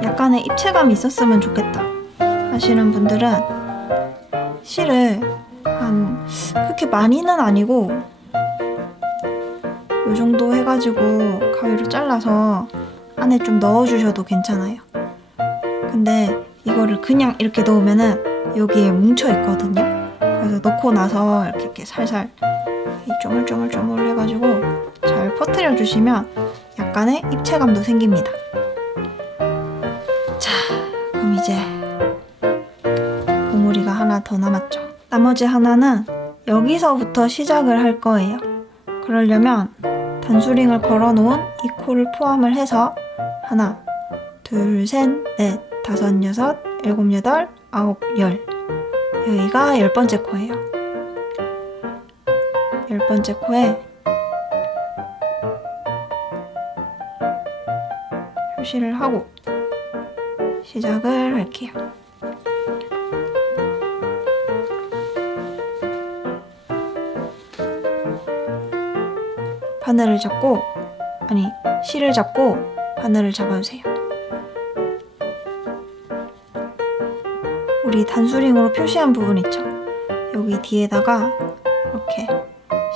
약간의 입체감이 있었으면 좋겠다 하시는 분들은 실을 그렇게 많이는 아니고 이 정도 해가지고 가위로 잘라서 안에 좀 넣어주셔도 괜찮아요. 근데 이거를 그냥 이렇게 넣으면은 여기에 뭉쳐있거든요. 그래서 넣고 나서 이렇게 살살 쪼물쪼물 해가지고 잘 퍼뜨려 주시면 약간의 입체감도 생깁니다. 자, 그럼 이제 봉우리가 하나 더 남았죠. 나머지 하나는 여기서부터 시작을 할 거예요. 그러려면 단수링을 걸어놓은 이 코를 포함을 해서 하나, 둘, 셋, 넷, 다섯, 여섯, 일곱, 여덟, 아홉, 열. 여기가 10번째 코예요. 10번째 코에 표시를 하고 시작을 할게요. 바늘을 잡고 아니 실을 잡고 바늘을 잡아주세요. 우리 단수링으로 표시한 부분 있죠? 여기 뒤에다가 이렇게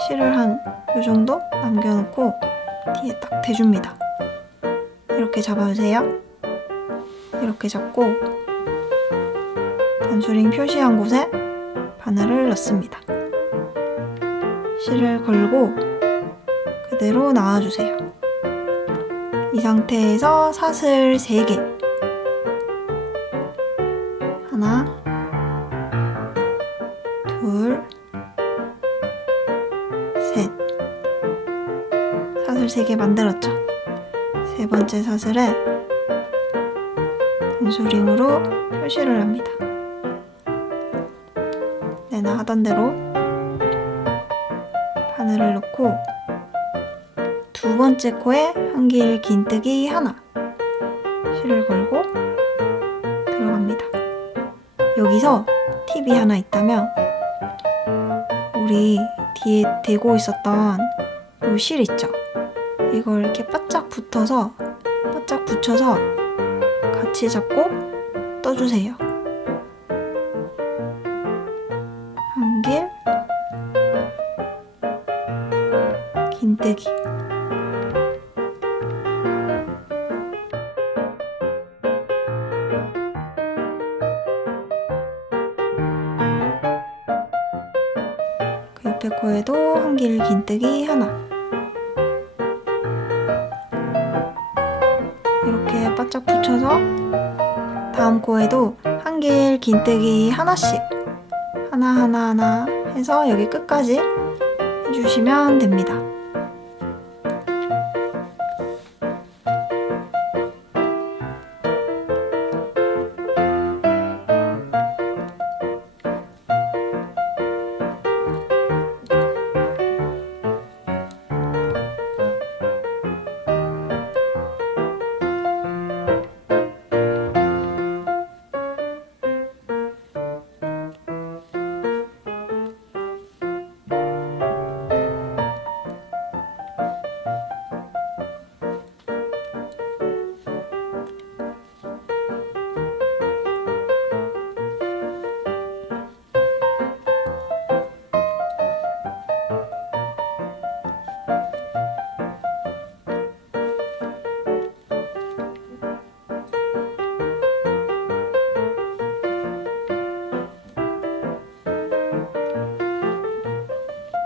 실을 한 요 정도 남겨놓고 뒤에 딱 대줍니다. 이렇게 잡아주세요. 이렇게 잡고 단수링 표시한 곳에 바늘을 넣습니다. 실을 걸고 그대로 나와주세요. 이 상태에서 사슬 3개, 하나, 둘, 셋. 사슬 3개 만들었죠? 세 번째 사슬에 단수링으로 표시를 합니다. 내나 하던 대로 바늘을 넣고 두 번째 코에 한길 긴뜨기 하나, 실을 걸고 들어갑니다. 여기서 팁이 하나 있다면 우리 뒤에 대고 있었던 요 실 있죠? 이걸 이렇게 바짝 붙여서 같이 잡고 떠주세요. 한길 긴뜨기. 그 옆에 코에도 한길 긴뜨기 하나. 이렇게 바짝 붙여서 다음 코에도 한길 긴뜨기 하나씩 하나 해서 여기 끝까지 해주시면 됩니다.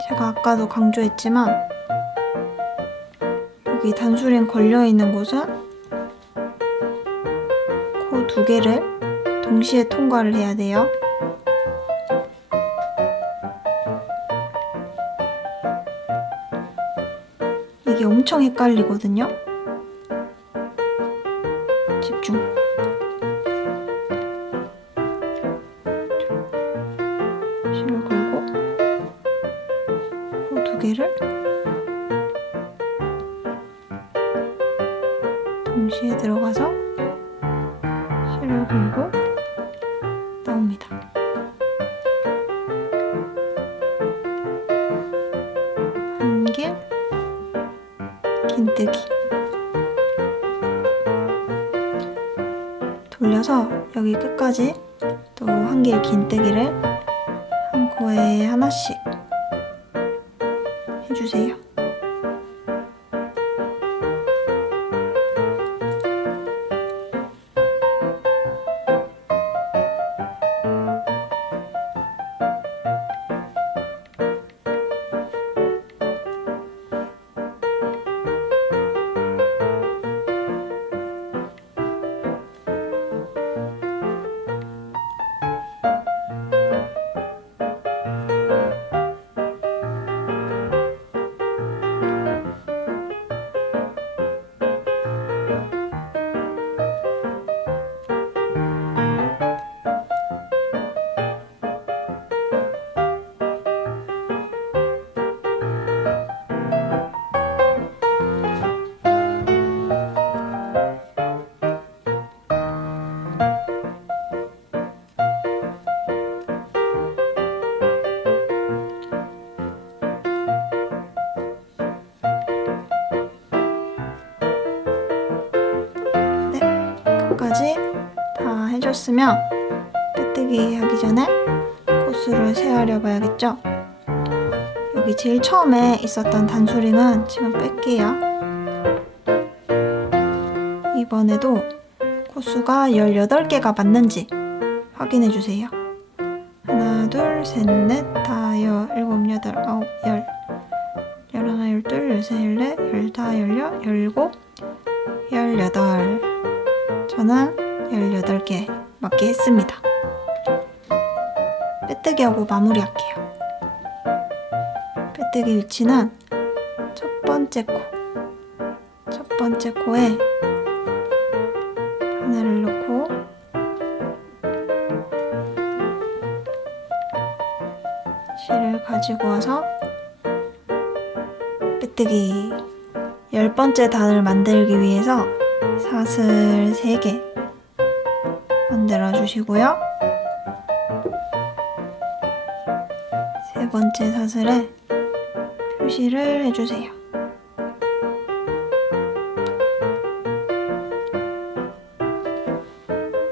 제가 아까도 강조했지만 여기 단수링 걸려있는 곳은 코 2개를 동시에 통과를 해야 돼요. 이게 엄청 헷갈리거든요. 집중. 실을 걸고 코 2개를 동시에 들어가서 실을 걸고 나옵니다. 한길 긴뜨기. 돌려서 여기 끝까지 또 한길 긴뜨기를 한 코에 하나씩 해주세요. 꼬였으면 빼뜨기 하기 전에 코수를 세어려 봐야겠죠? 여기 제일 처음에 있었던 단수링은 지금 뺄게요. 이번에도 코수가 18개가 맞는지 확인해 주세요. 하나, 둘, 셋, 넷, 다, 여, 일곱, 여덟, 아홉, 열, 열하나, 열둘, 열셋, 열넷, 열다, 열여, 열일곱, 열여덟. 저는 18개 맞게 했습니다. 빼뜨기하고 마무리할게요. 빼뜨기 위치는 첫 번째 코에 바늘을 넣고 실을 가지고 와서 빼뜨기. 10번째 단을 만들기 위해서 사슬 3개 만들어 주시고요. 3번째 사슬에 표시를 해주세요.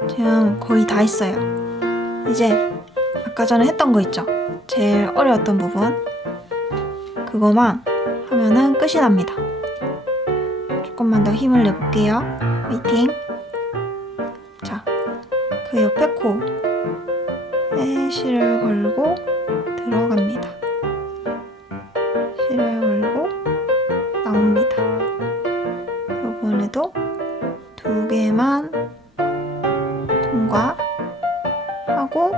지금 거의 다 했어요. 이제 아까 전에 했던 거 있죠? 제일 어려웠던 부분, 그거만 하면은 끝이 납니다. 조금만 더 힘을 내볼게요. 화이팅! 자, 그 옆에 코에 실을 걸고 들어갑니다. 실을 걸고 나옵니다. 이번에도 2개만 통과하고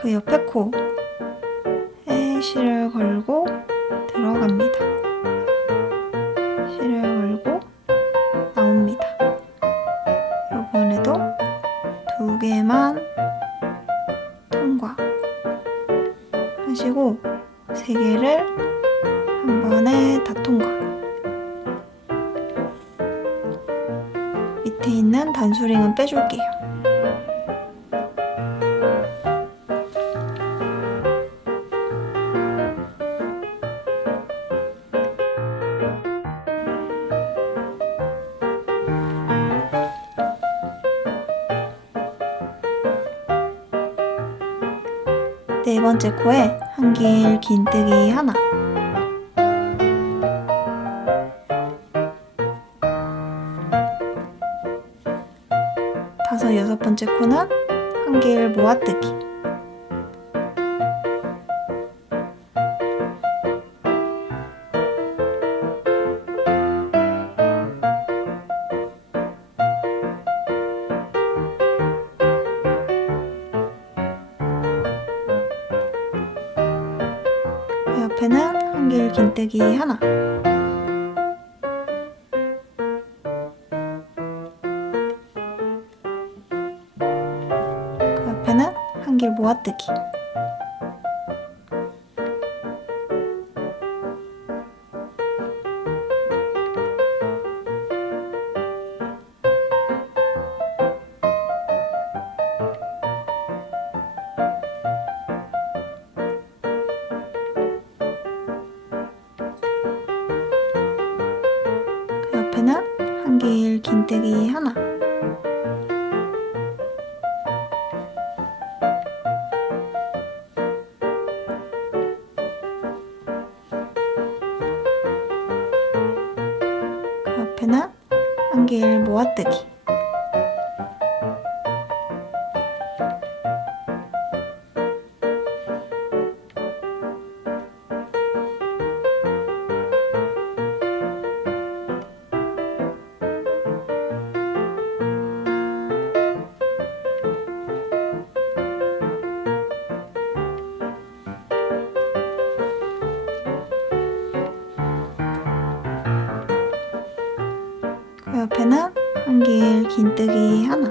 그 옆에 코에 실을 걸고 들어갑니다. 실을 걸고 나옵니다. 이번에도 2개만 통과하시고 3개를 한 번에 다 통과. 밑에 있는 단수링은 빼줄게요. 네 번째 코에 한길 긴뜨기 하나, 다섯, 여섯 번째 코는 한길 모아뜨기, 그 옆에는 한길 긴뜨기 하나, 그 옆에는 한길 모아뜨기, 그 옆에는 한길 긴뜨기 하나, 그 옆에는 한길 모아뜨기, 그 옆에는 한길 긴뜨기 하나,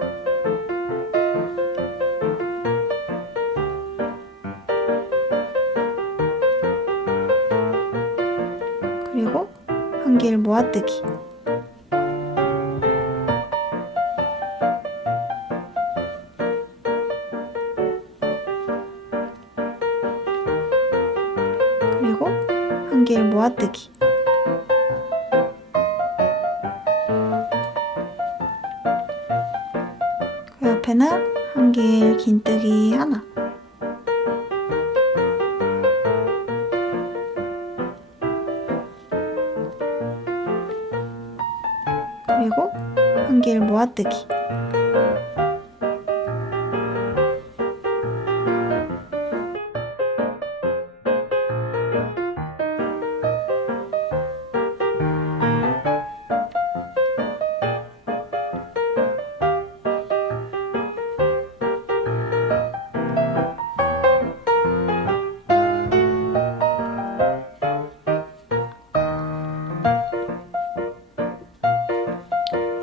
그리고 한길 모아뜨기, 그리고 한길 모아뜨기, 그 옆에는 한길 긴뜨기 하나. 그리고 한길 모아뜨기.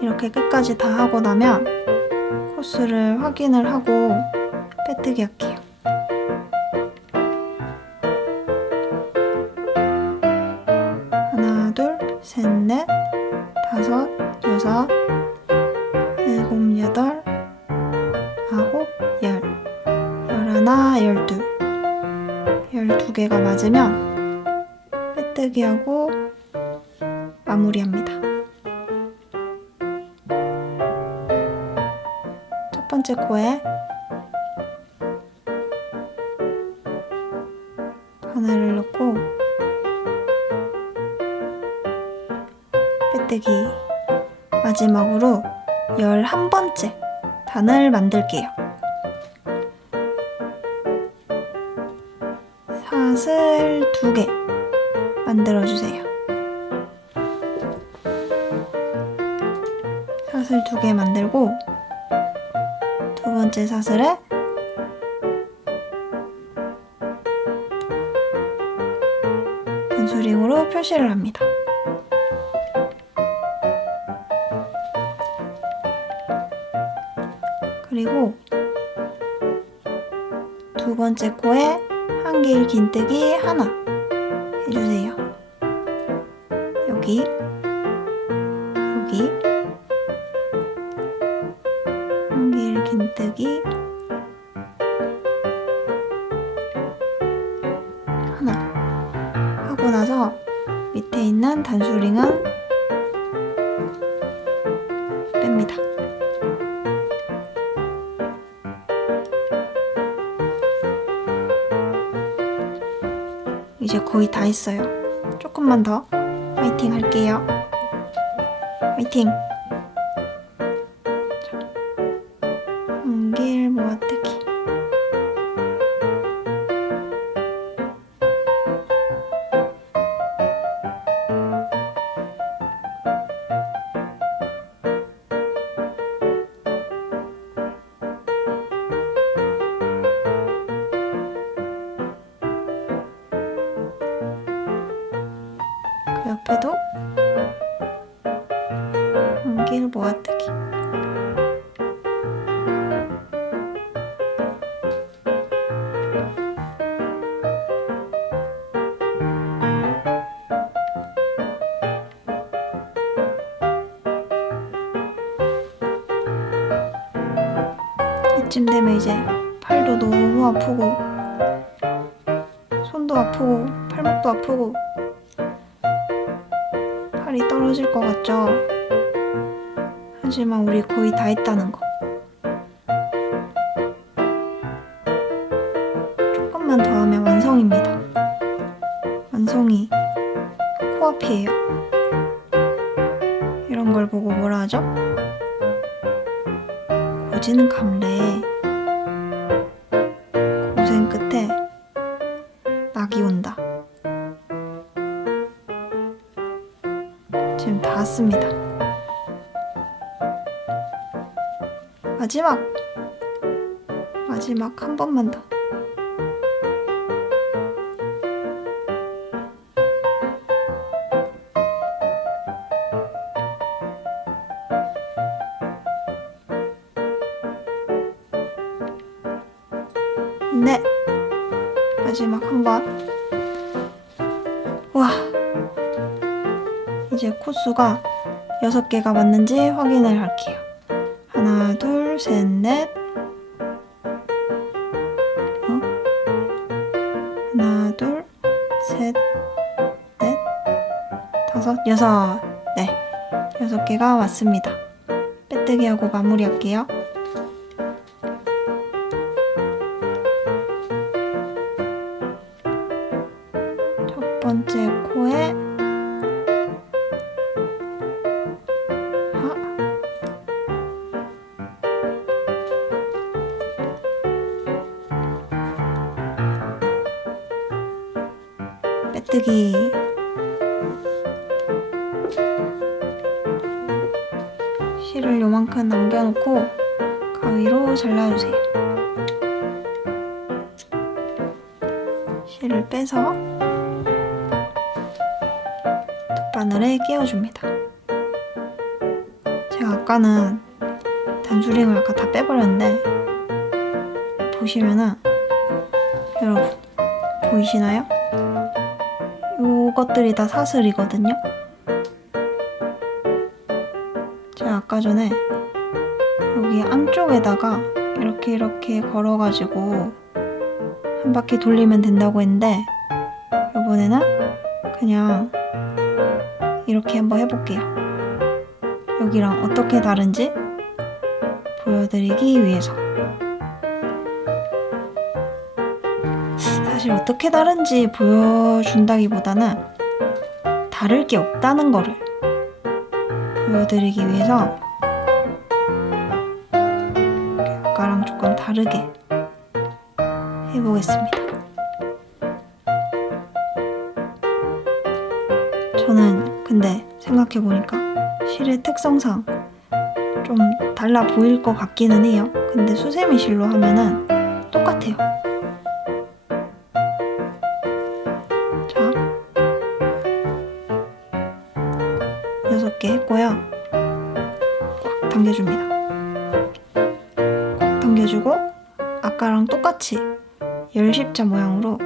이렇게 끝까지 다 하고 나면 코스를 확인을 하고 빼뜨기 할게요. 하나, 둘, 셋, 넷, 다섯, 여섯, 일곱, 여덟, 아홉, 열, 열하나, 열둘. 12개가 맞으면 빼뜨기 하고 마무리합니다. 첫 번째 코에 바늘을 넣고 빼뜨기. 마지막으로 11번째 단을 만들게요. 사슬 2개 만들어주세요. 사슬 2개 만들고 두 번째 사슬에 단수링으로 표시를 합니다. 그리고 두 번째 코에 한길 긴뜨기 하나 해주세요. 여기, 여기, 한길 긴뜨기 하나 하고 나서 밑에 있는 단수링은 뺍니다. 이제 거의 다 했어요. 조금만 더 화이팅 할게요. 화이팅! 한길 모아뜨기. 그 옆에도 한길 모아뜨기. 이쯤 되면 이제 팔도 너무 아프고 손도 아프고 팔목도 아프고 팔이 떨어질 것 같죠? 하지만 우리 거의 다 했다는 거. 조금만 더 하면 완성입니다. 완성이 코앞이에요. 이런 걸 보고 뭐라 하죠? 고진 감래. 고생 끝에 낙이 온다. 지금 다 왔습니다. 마지막 한 번만 더. 네, 마지막 한 번. 와, 이제 코수가 6개가 맞는지 확인을 할게요. 하나, 둘, 셋, 넷. 하나, 둘, 셋, 넷, 다섯, 여섯. 네, 6개가 맞습니다. 빼뜨기 하고 마무리할게요. 번째 코에 빼뜨기. 실을 요만큼 남겨놓고 가위로 잘라주세요. 실을 빼서 돗바늘에 끼워줍니다. 제가 아까는 단수링을 아까 다 빼버렸는데 보시면은 여러분 보이시나요? 요것들이 다 사슬이거든요. 제가 아까 전에 여기 안쪽에다가 이렇게 걸어가지고 한 바퀴 돌리면 된다고 했는데 이번에는 그냥 이렇게 한번 해볼게요. 여기랑 어떻게 다른지 보여드리기 위해서. 사실 어떻게 다른지 보여준다기보다는 다를 게 없다는 거를 보여드리기 위해서 아까랑 조금 다르게 해보겠습니다. 저는 근데 생각해보니까 실의 특성상 좀 달라 보일 것 같기는 해요. 근데 수세미 실로 하면은 똑같아요. 자, 6개 했고요. 꽉 당겨줍니다. 꽉 당겨주고 아까랑 똑같이 열십자 모양으로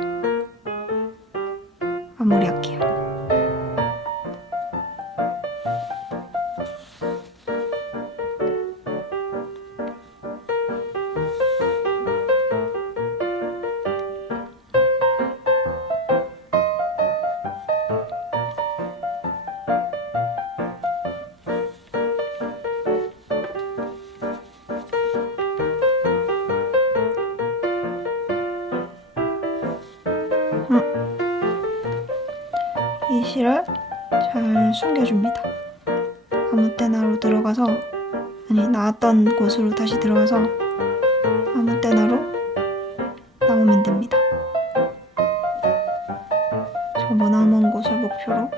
마무리할게요. 이 실을 잘 숨겨줍니다. 아무 때나로 들어가서, 아니 나왔던 곳으로 다시 들어가서 아무 때나로 나오면 됩니다. 저 머나먼 곳을 목표로.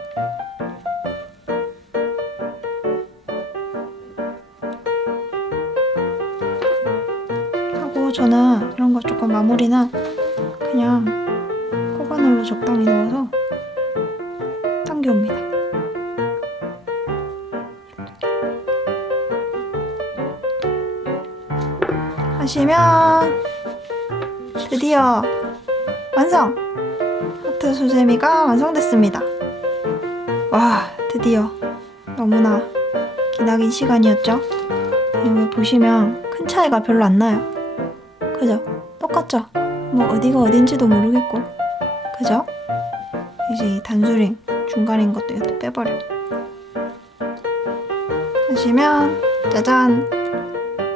하고 저는 이런 거 조금 마무리는 그냥 코바늘로 적당히 넣어서 당겨옵니다. 하시면 드디어 완성! 하트 수세미가 완성됐습니다. 와, 드디어 너무나 기나긴 시간이었죠? 여기 보시면 큰 차이가 별로 안 나요. 그죠? 똑같죠? 뭐 어디가 어딘지도 모르겠고, 그죠? 이제 이 단수링 중간인 것도 이것도 빼버려. 하시면 짜잔!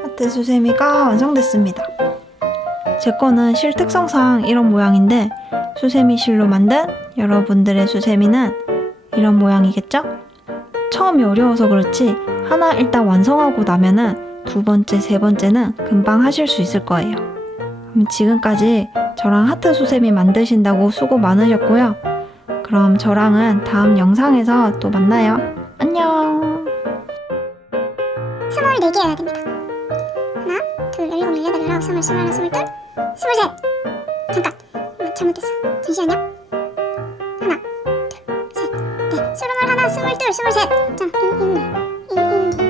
하트 수세미가 완성됐습니다. 제 거는 실 특성상 이런 모양인데 수세미 실로 만든 여러분들의 수세미는 이런 모양이겠죠? 처음이 어려워서 그렇지 하나 일단 완성하고 나면은 두 번째, 세 번째는 금방 하실 수 있을 거예요. 그럼 지금까지 저랑 하트 수세미 만드신다고 수고 많으셨고요. 그럼 저랑은 다음 영상에서 또 만나요. 안녕. 24개 해야 됩니다. 하나, 둘, 17, 18, 19, 20, 21, 22, 23. 잠깐, 잘못했어. 잠시만요. 하나, 둘, 셋, 넷, 21, 22, 23. 자, 1, 2, 1, 2,